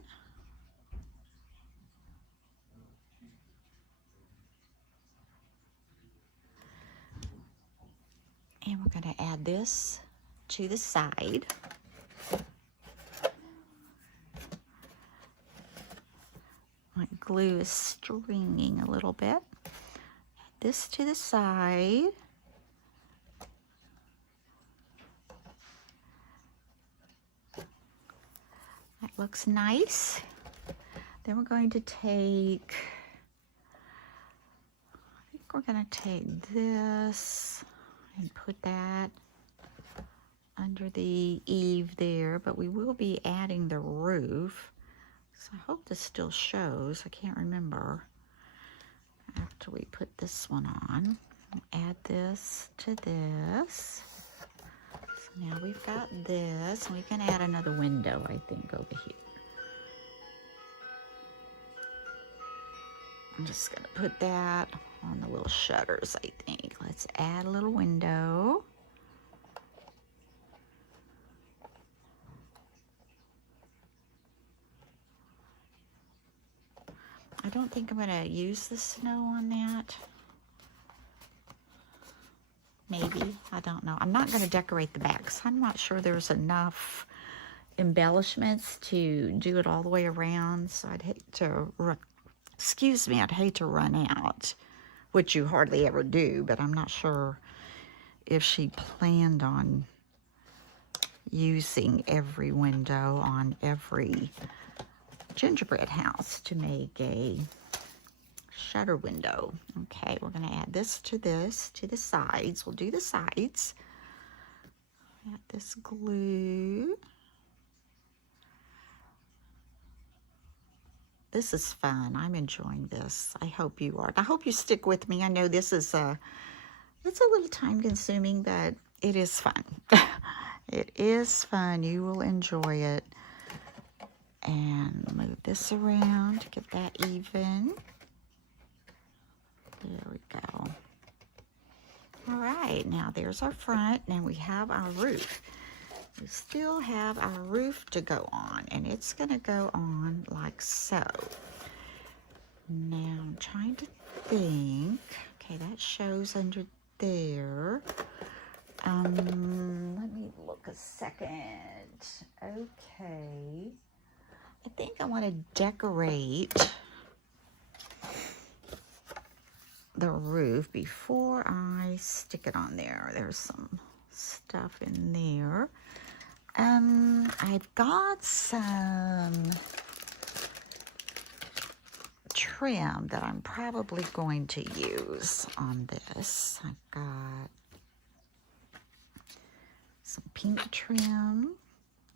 And we're going to add this to the side. My glue is stringing a little bit. Add this to the side. That looks nice. Then we're going to take, I think we're going to take this and put that under the eave there, but we will be adding the roof. So I hope this still shows. I can't remember. After we put this one on, add this to this. So now we've got this, and we can add another window, I think, over here. I'm just gonna put that on the little shutters, I think. Let's add a little window. I don't think I'm gonna use the snow on that. Maybe, I don't know. I'm not gonna decorate the back because I'm not sure there's enough embellishments to do it all the way around. So I'd hate to, excuse me, I'd hate to run out, which you hardly ever do, but I'm not sure if she planned on using every window on every gingerbread house to make a shutter window. Okay, we're going to add this to the sides. We'll do the sides. Add this glue. This is fun. I'm enjoying this. I hope you are. I hope you stick with me. I know this is it's a little time consuming, but it is fun. It is fun. You will enjoy it. And move this around to get that even. There we go. All right, now there's our front. Now we have our roof. We still have our roof to go on, and it's going to go on like so. Now I'm trying to think. Okay, that shows under there. Let me look a second. Okay. I think I want to decorate the roof before I stick it on there. There's some stuff in there. I've got some trim that I'm probably going to use on this. I've got some pink trim.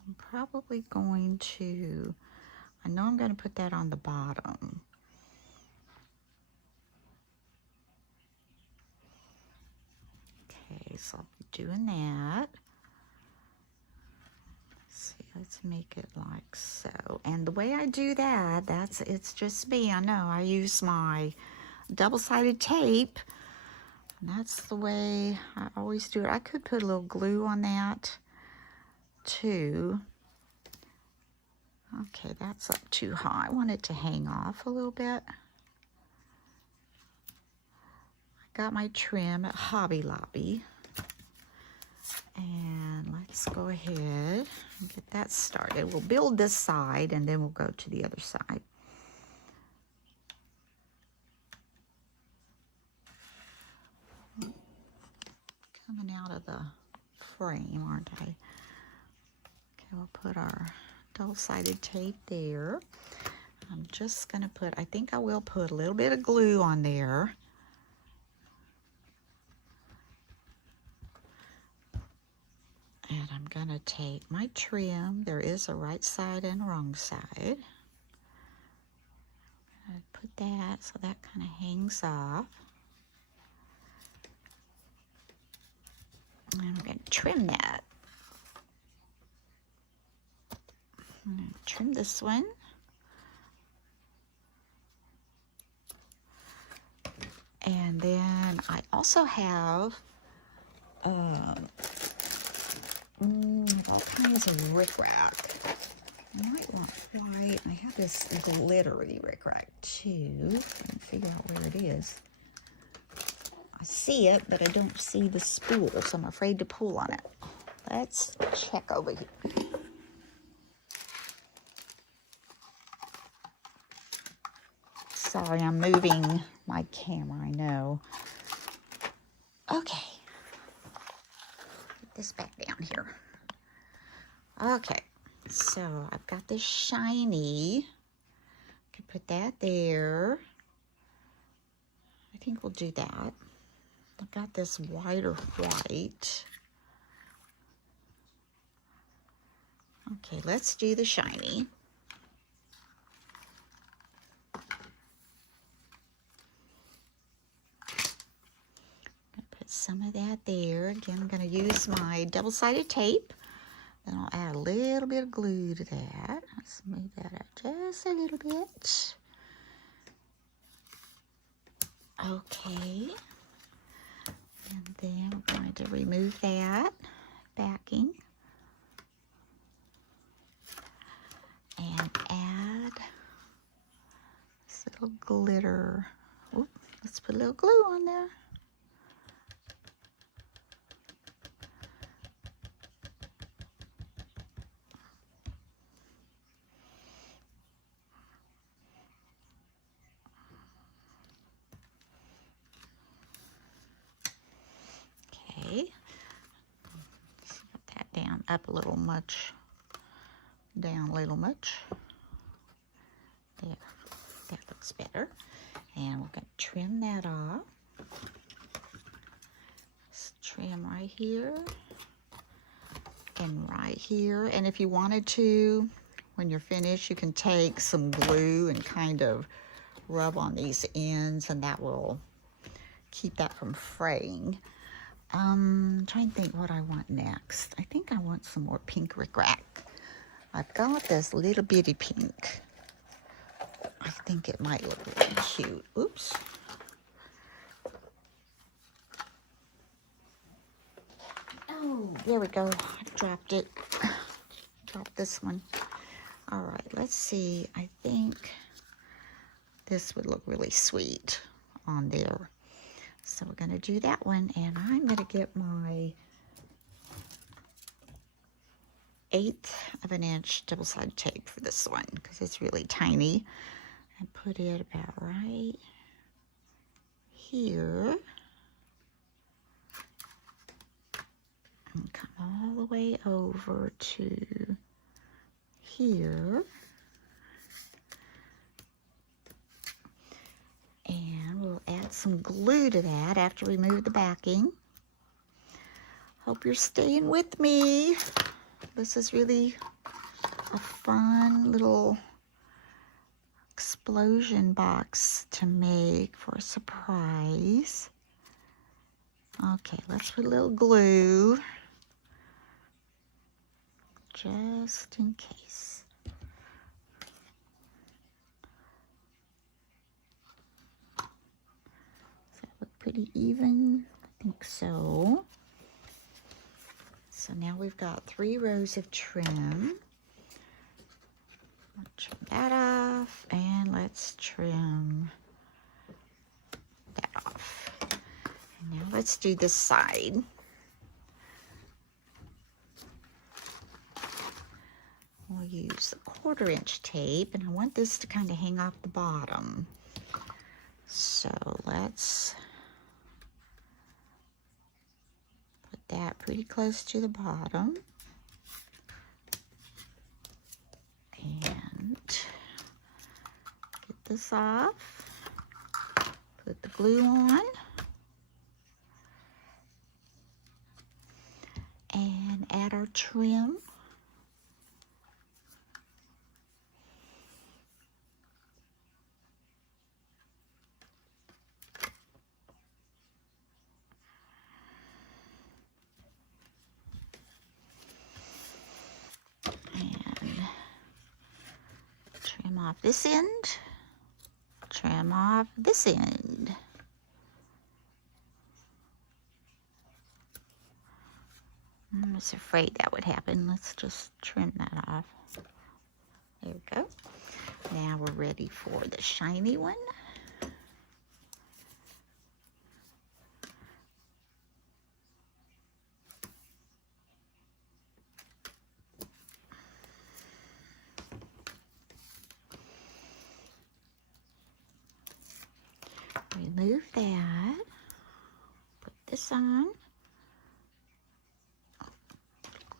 I'm probably going to, I know I'm going to put that on the bottom. Okay, so I'll be doing that. Let's see, let's make it like so. And the way I do that, it's just me. I know I use my double-sided tape. And that's the way I always do it. I could put a little glue on that too. Okay, that's up too high. I want it to hang off a little bit. I got my trim at Hobby Lobby. And let's go ahead and get that started. We'll build this side and then we'll go to the other side. Coming out of the frame, aren't I? Okay, we'll put our double-sided tape there. I'm just gonna put, I think I will put a little bit of glue on there. And I'm gonna take my trim. There is a right side and a wrong side. I put that so that kind of hangs off. And I'm going to trim that. I'm going to trim this one. And then I also have all kinds of rickrack. I might want white. I have this glittery rickrack too. I can figure out where it is. I see it, but I don't see the spool, so I'm afraid to pull on it. Let's check over here. Sorry, I'm moving my camera, I know. Okay. Put this back down here. Okay, so I've got this shiny. I can put that there. I think we'll do that. I've got this whiter white. Okay, let's do the shiny. Put some of that there. Again, I'm going to use my double-sided tape. Then I'll add a little bit of glue to that. Let's move that out just a little bit. Okay. And then we're going to remove that backing. And add this little glitter. Oop, let's put a little glue on there. Okay. Let's put that down up a little much. Down a little much. There, that looks better. And we're going to trim that off. Let's trim right here and right here. And if you wanted to, when you're finished, you can take some glue and kind of rub on these ends, and that will keep that from fraying. I'm trying to think what I want next. I think I want some more pink rickrack. I've got this little bitty pink. I think it might look really cute. Oops. Oh, there we go. I dropped it. Dropped this one. All right, let's see. I think this would look really sweet on there. So we're going to do that one, and I'm going to get my 1/8 of an inch double-sided tape for this one because it's really tiny, and put it about right here and come all the way over to here, and we'll add some glue to that after we remove the backing. Hope you're staying with me. This is really a fun little explosion box to make for a surprise. Okay, let's put a little glue just in case. Does that look pretty even? I think so. So now we've got 3 rows of trim. I'll trim that off, and let's trim that off. And now let's do this side. use the 1/4 inch tape, and I want this to kind of hang off the bottom. So let's put that pretty close to the bottom. And get this off. Put the glue on. And add our trim. And trim off this end. Trim off this end. I was afraid that would happen. Let's just trim that off. There we go. Now we're ready for the shiny one. Remove that. Put this on.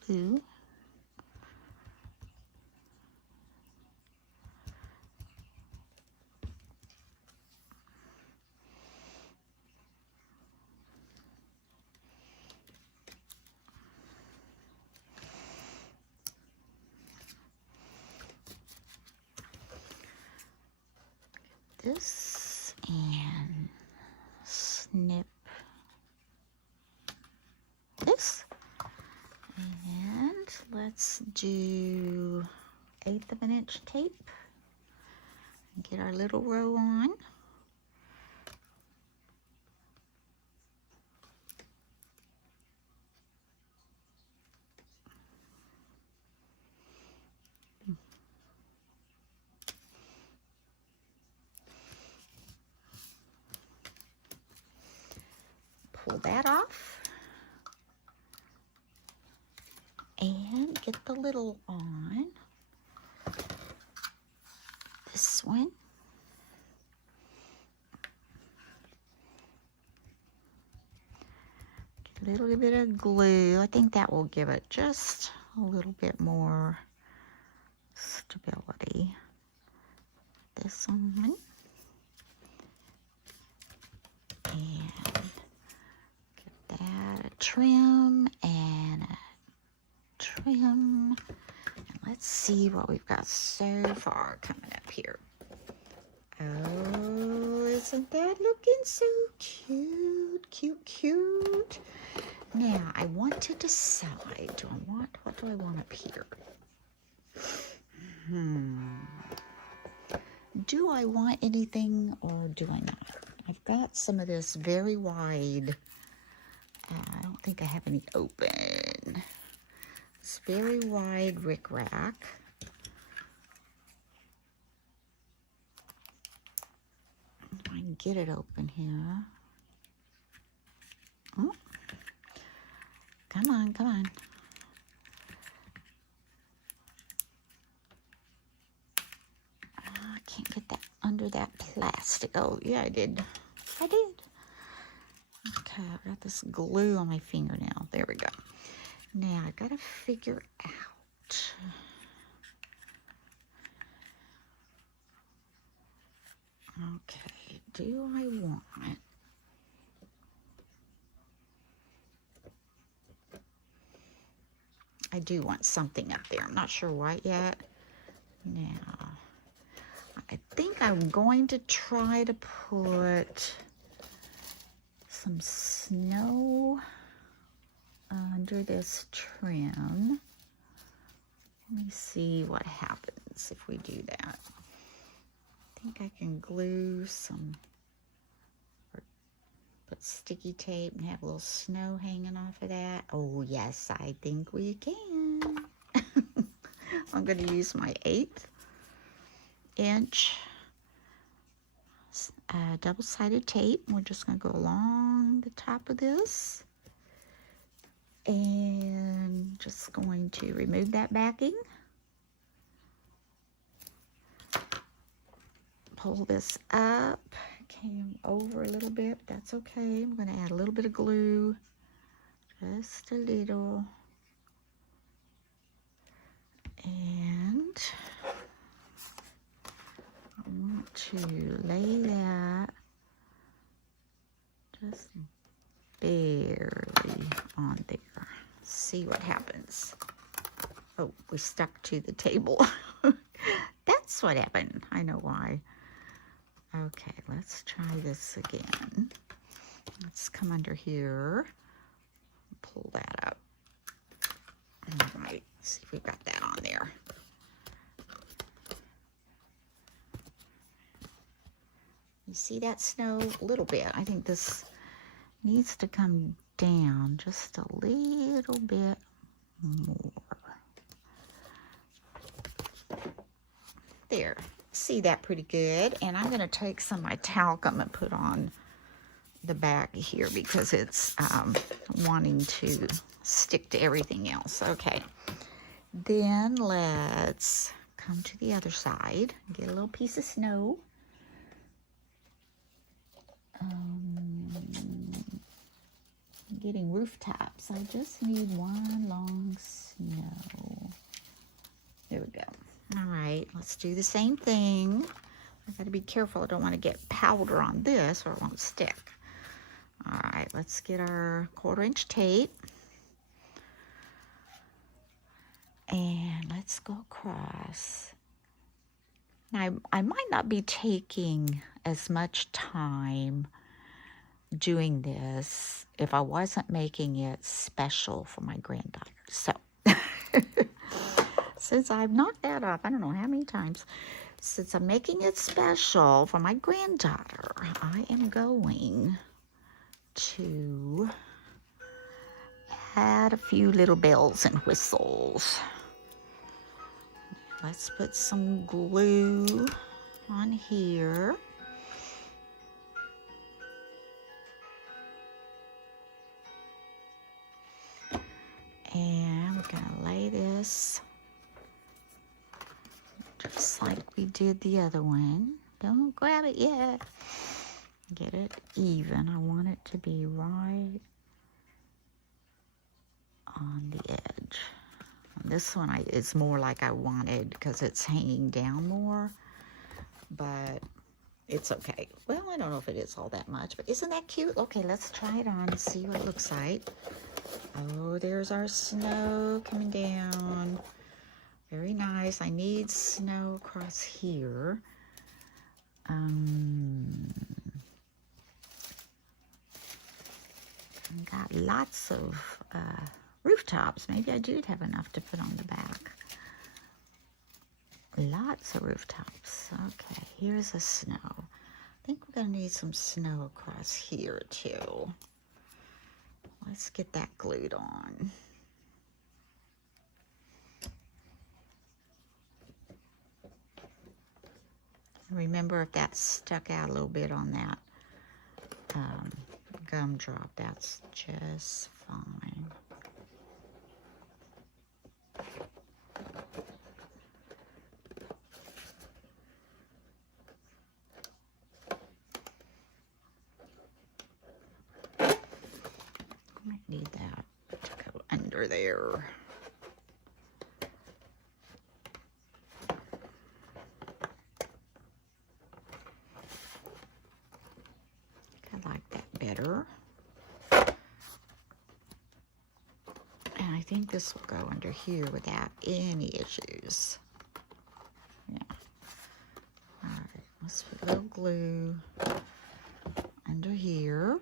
Glue. This and snip this. And let's do 1/8 of an inch tape and get our little row on. Pull that off. And get the little on. This one. Get a little bit of glue. I think that will give it just a little bit more stability. This one. And get that a trim and a trim. And let's see what we've got so far coming up here. Oh, isn't that looking so cute, cute, cute? Now, I want to decide, what do I want up here? Do I want anything or do I not? I've got some of this very wide. I don't think I have any open. It's very wide rickrack. If I can get it open here. Oh. Come on, come on. I can't get that under that plastic. Oh, yeah, I did. I did. Okay, I've got this glue on my fingernail. There we go. Now, I gotta figure out. Okay, do I want... I do want something up there. I'm not sure what yet. Now, I think I'm going to try to put some snow under this trim. Let me see what happens if we do that. I think I can glue some, or put sticky tape and have a little snow hanging off of that. Oh yes, I think we can. I'm going to use my 1/8 inch double-sided tape. We're just going to go along the top of this and just going to remove that backing. pull this up. Came over a little bit, but that's okay. I'm going to add a little bit of glue, just a little. And I want to lay that just barely on there. See what happens. Oh, we stuck to the table. That's what happened. I know why. Okay, let's try this again. Let's come under here. Pull that up. All right, see if we've got that on there. You see that snow? A little bit. I think this needs to come down just a little bit more. There. See that pretty good. And I'm going to take some of my talcum and put on the back here because it's wanting to stick to everything else. Okay. Then let's come to the other side. Get a little piece of snow. Getting rooftops. I just need one long snow. There we go. All right, let's do the same thing. I gotta be careful. I don't want to get powder on this or it won't stick. All right, let's get our 1/4-inch tape. And let's go across. Now, I might not be taking as much time doing this if I wasn't making it special for my granddaughter. So, since I've knocked that off, I don't know how many times, since I'm making it special for my granddaughter, I am going to add a few little bells and whistles. Let's put some glue on here. And we're going to lay this just like we did the other one. Don't grab it yet. Get it even. I want it to be right on the edge. This one is more like I wanted because it's hanging down more, but it's okay. Well, I don't know if it is all that much, but isn't that cute? Okay, let's try it on and see what it looks like. Oh, there's our snow coming down. Very nice. I need snow across here. Got lots of rooftops. Maybe I do have enough to put on the back. Lots of rooftops. Okay, here's the snow. I think we're going to need some snow across here too. Let's get that glued on. Remember, if that stuck out a little bit on that gumdrop, that's just fine. Might need that to go under there. I like that better. And I think this will go under here without any issues. Yeah. All right, let's put a little glue under here.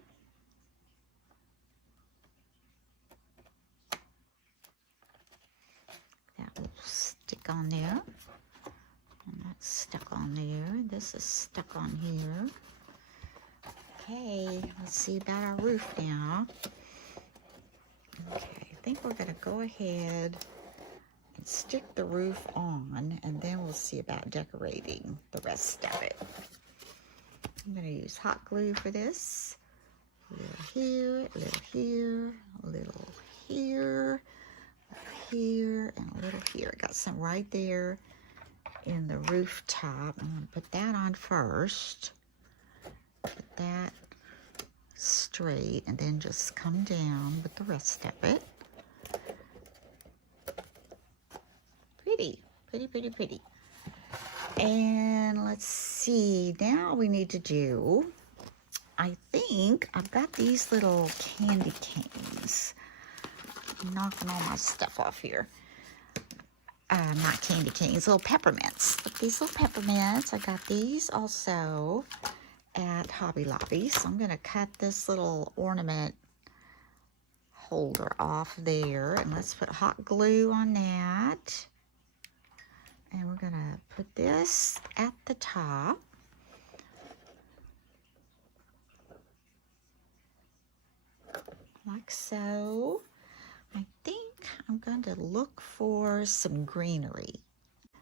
That will stick on there. And that's stuck on there. This is stuck on here. Okay, let's see about our roof now. Okay, I think we're going to go ahead and stick the roof on, and then we'll see about decorating the rest of it. I'm going to use hot glue for this. A little here, a little here, a little here, and a little here. I got some right there in the rooftop. I'm going to put that on first. Put that straight and then just come down with the rest of it. Pretty, pretty, pretty, pretty. And let's see, now we need to do, I think I've got these little candy canes. I'm knocking all my stuff off here. Not candy canes, little peppermints. Look, these little peppermints, I got these also at Hobby Lobby. So I'm gonna cut this little ornament holder off there, and let's put hot glue on that. And we're gonna put this at the top. Like so. I think I'm going to look for some greenery.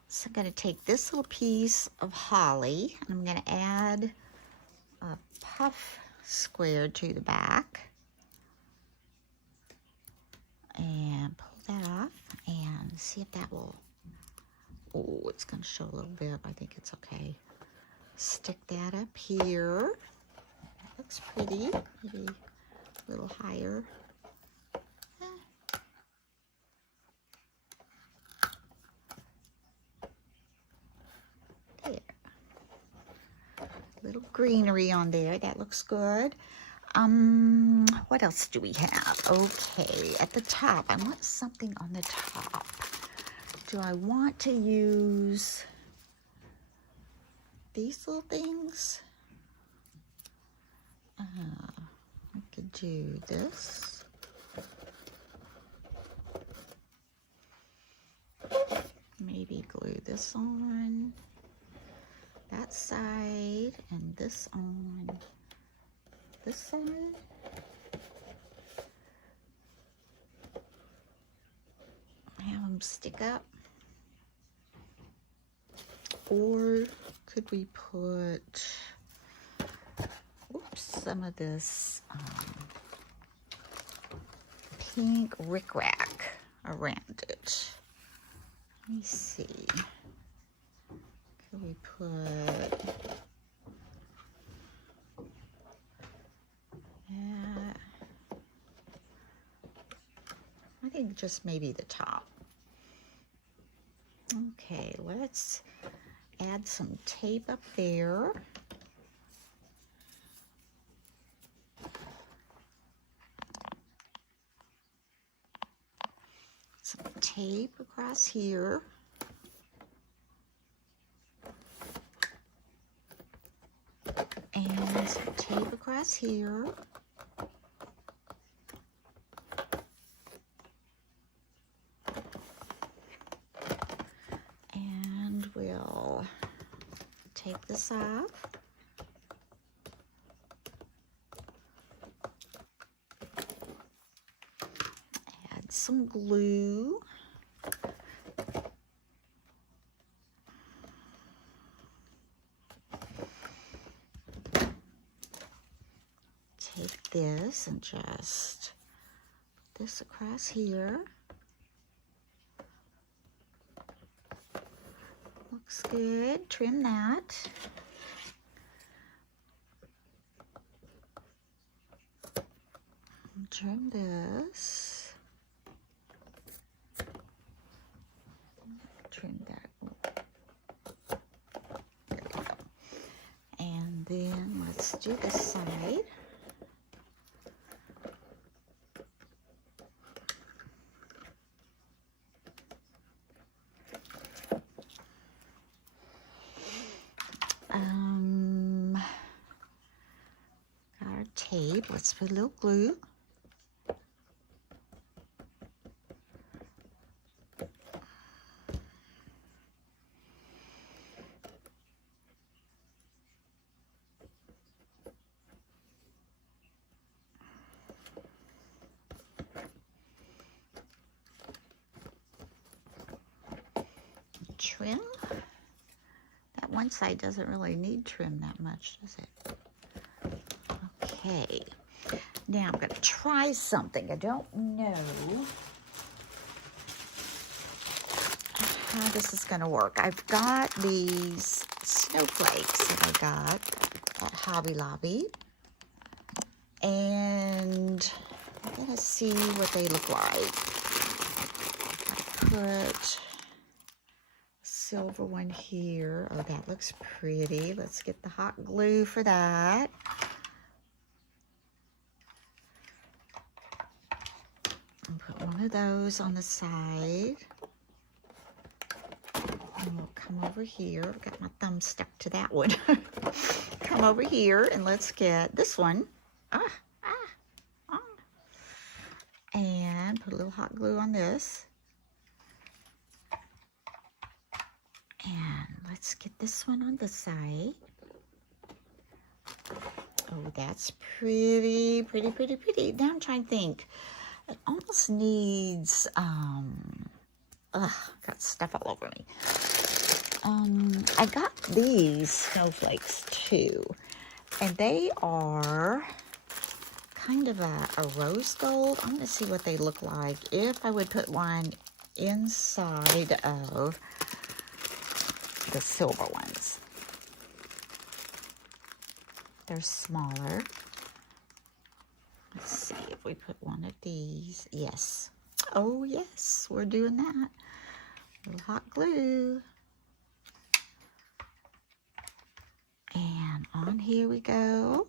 So I'm going to take this little piece of holly, and I'm going to add a puff square to the back. And pull that off and see if that will, oh, it's going to show a little bit. I think it's okay. Stick that up here. That looks pretty. Maybe a little higher. There. Little greenery on there. That looks good. What else do we have? Okay, at the top, I want something on the top. Do I want to use these little things? I could do this. Maybe glue this on that side and this on this side. Have them stick up. Or could we put, oops, some of this pink rickrack around it? Let me see. Could we put that? I think just maybe the top. Okay, let's add some tape up there. Some tape across here. And some tape across here. And we'll take this off. Add some glue. Take this and just put this across here. Looks good. Trim that. Trim this. Trim that. There we go. And then let's do this side. Got our tape. Let's put a little glue. Trim. That one side doesn't really need trim that much, does it? Okay. Now I'm going to try something. I don't know how this is going to work. I've got these snowflakes that I got at Hobby Lobby. And I'm going to see what they look like. I put silver one here. Oh, that looks pretty. Let's get the hot glue for that. And put one of those on the side. And we'll come over here. I've got my thumb stuck to that one. Come over here and let's get this one. And put a little hot glue on this. And let's get this one on the side. Oh, that's pretty, pretty, pretty, pretty. Now I'm trying to think. It almost needs, got stuff all over me. I got these snowflakes too. And they are kind of a rose gold. I'm going to see what they look like if I would put one inside of the silver ones. They're smaller. Let's see if we put one of these. Yes. Oh, yes. We're doing that. A little hot glue. And on here we go.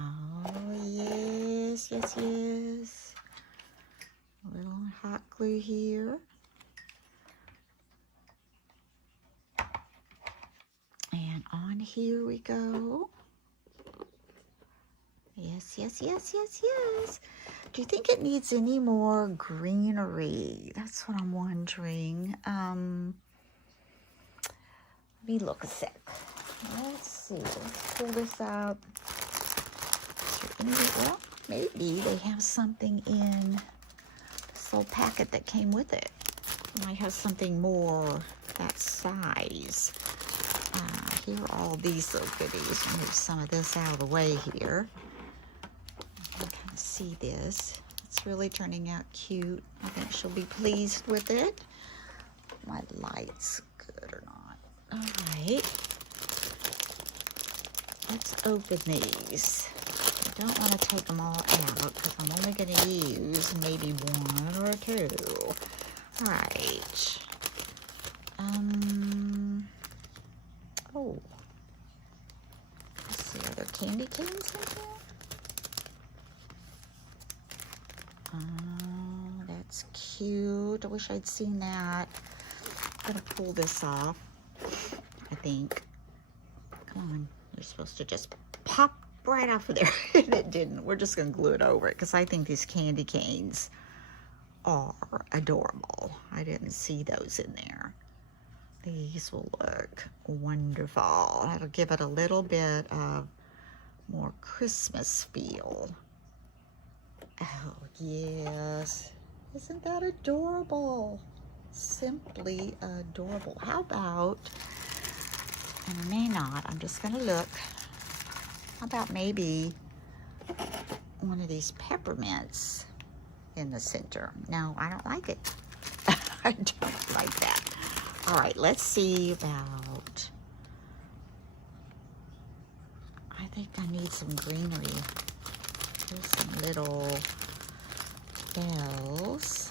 Oh, yes, yes, yes. A little hot glue here. And on here we go. Yes, yes, yes, yes, yes. Do you think it needs any more greenery? That's what I'm wondering. Let me look a sec. Let's see. Let's pull this out. Well, maybe they have something in this little packet that came with it. It might have something more that size. Here are all these little goodies. I'll move some of this out of the way here. You can kind of see this. It's really turning out cute. I think she'll be pleased with it. My light's good or not. All right. Let's open these. I don't want to take them all out because I'm only going to use maybe one or two. All right. Oh. Let's see, are there candy canes in here? Oh, that's cute. I wish I'd seen that. I'm going to pull this off, I think. Come on. You're supposed to just pop right off of there. And it didn't. We're just going to glue it over it because I think these candy canes are adorable. I didn't see those in there. These will look wonderful. That'll give it a little bit of more Christmas feel. Oh, yes. Isn't that adorable? Simply adorable. How about, and I may not, I'm just going to look. How about maybe one of these peppermints in the center? No, I don't like it. I don't like that. All right, let's see about, I think I need some greenery. Here's some little bells.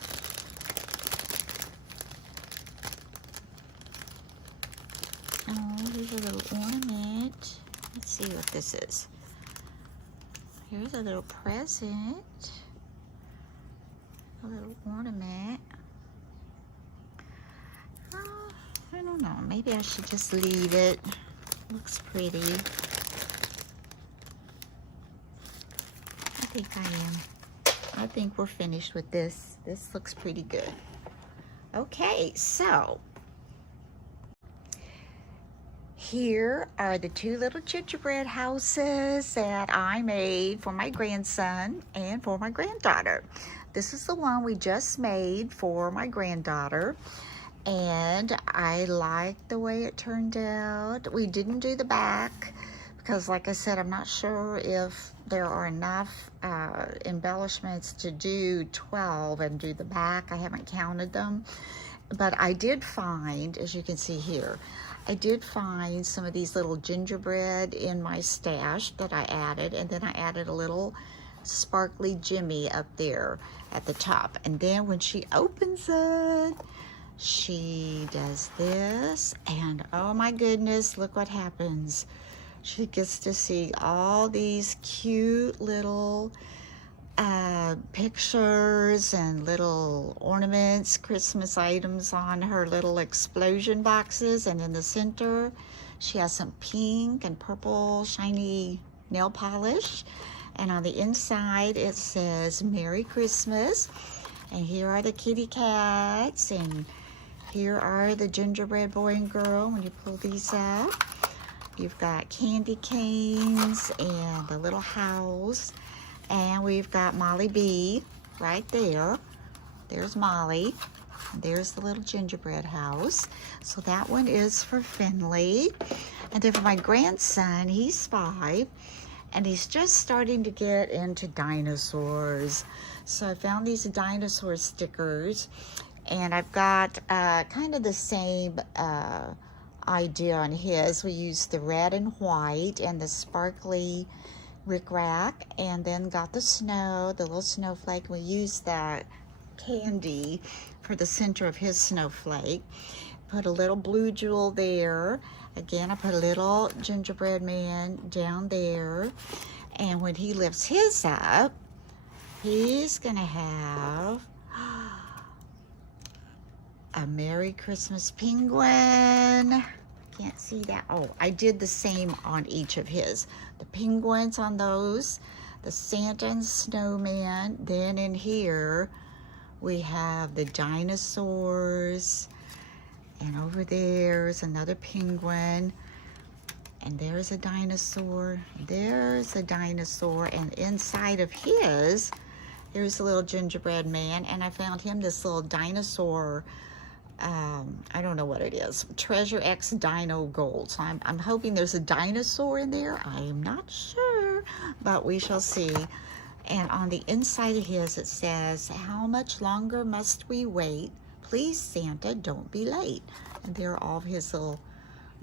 Oh, here's a little ornament. Let's see what this is. Here's a little present. A little ornament. I don't know. Maybe I should just leave it. Looks pretty. I think I am. I think we're finished with this. This looks pretty good. Okay, so here are the two little gingerbread houses that I made for my grandson and for my granddaughter. This is the one we just made for my granddaughter. And I like the way it turned out. We didn't do the back because like I said, I'm not sure if there are enough embellishments to do 12 and do the back. I haven't counted them, but I did find, as you can see here, I did find some of these little gingerbread in my stash that I added, and then I added a little sparkly Jimmy up there at the top. And then when she opens it, she does this, and oh my goodness, look what happens. She gets to see all these cute little pictures and little ornaments, Christmas items on her little explosion boxes. And in the center, she has some pink and purple shiny nail polish. And on the inside, it says Merry Christmas. And here are the kitty cats, and here are the gingerbread boy and girl. When you pull these up, you've got candy canes and the little house. And we've got Molly B right there. There's Molly. There's the little gingerbread house. So that one is for Finley. And then for my grandson, he's 5. And he's just starting to get into dinosaurs. So I found these dinosaur stickers. And I've got kind of the same idea on his. We used the red and white and the sparkly rickrack, and then got the snow, the little snowflake. We used that candy for the center of his snowflake. Put a little blue jewel there. Again, I put a little gingerbread man down there. And when he lifts his up, he's gonna have a Merry Christmas penguin. Can't see that. Oh, I did the same on each of his. The penguins on those, the Santa and snowman. Then in here, we have the dinosaurs. And over there's another penguin. And there's a dinosaur. There's a dinosaur. And inside of his, there's a little gingerbread man. And I found him this little dinosaur, I don't know what it is, Treasure X Dino Gold. So I'm hoping there's a dinosaur in there. I am not sure, but we shall see. And on the inside of his, it says, how much longer must we wait? Please, Santa, don't be late. And there are all of his little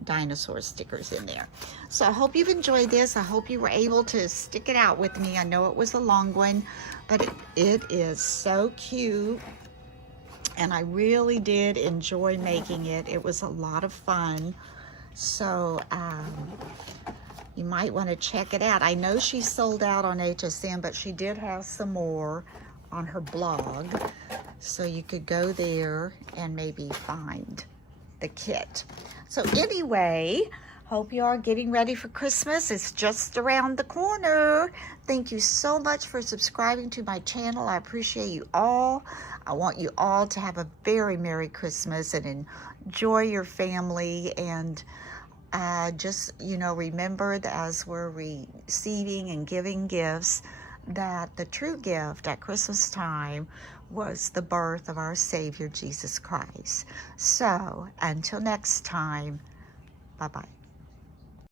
dinosaur stickers in there. So I hope you've enjoyed this. I hope you were able to stick it out with me. I know it was a long one, but it is so cute. And I really did enjoy making it. It was a lot of fun. So you might want to check it out. I know she sold out on HSN, but she did have some more on her blog. So you could go there and maybe find the kit. So anyway, hope you are getting ready for Christmas. It's just around the corner. Thank you so much for subscribing to my channel. I appreciate you all. I want you all to have a very Merry Christmas and enjoy your family. And just, you know, remember that as we're receiving and giving gifts, that the true gift at Christmas time was the birth of our Savior, Jesus Christ. So until next time, bye-bye.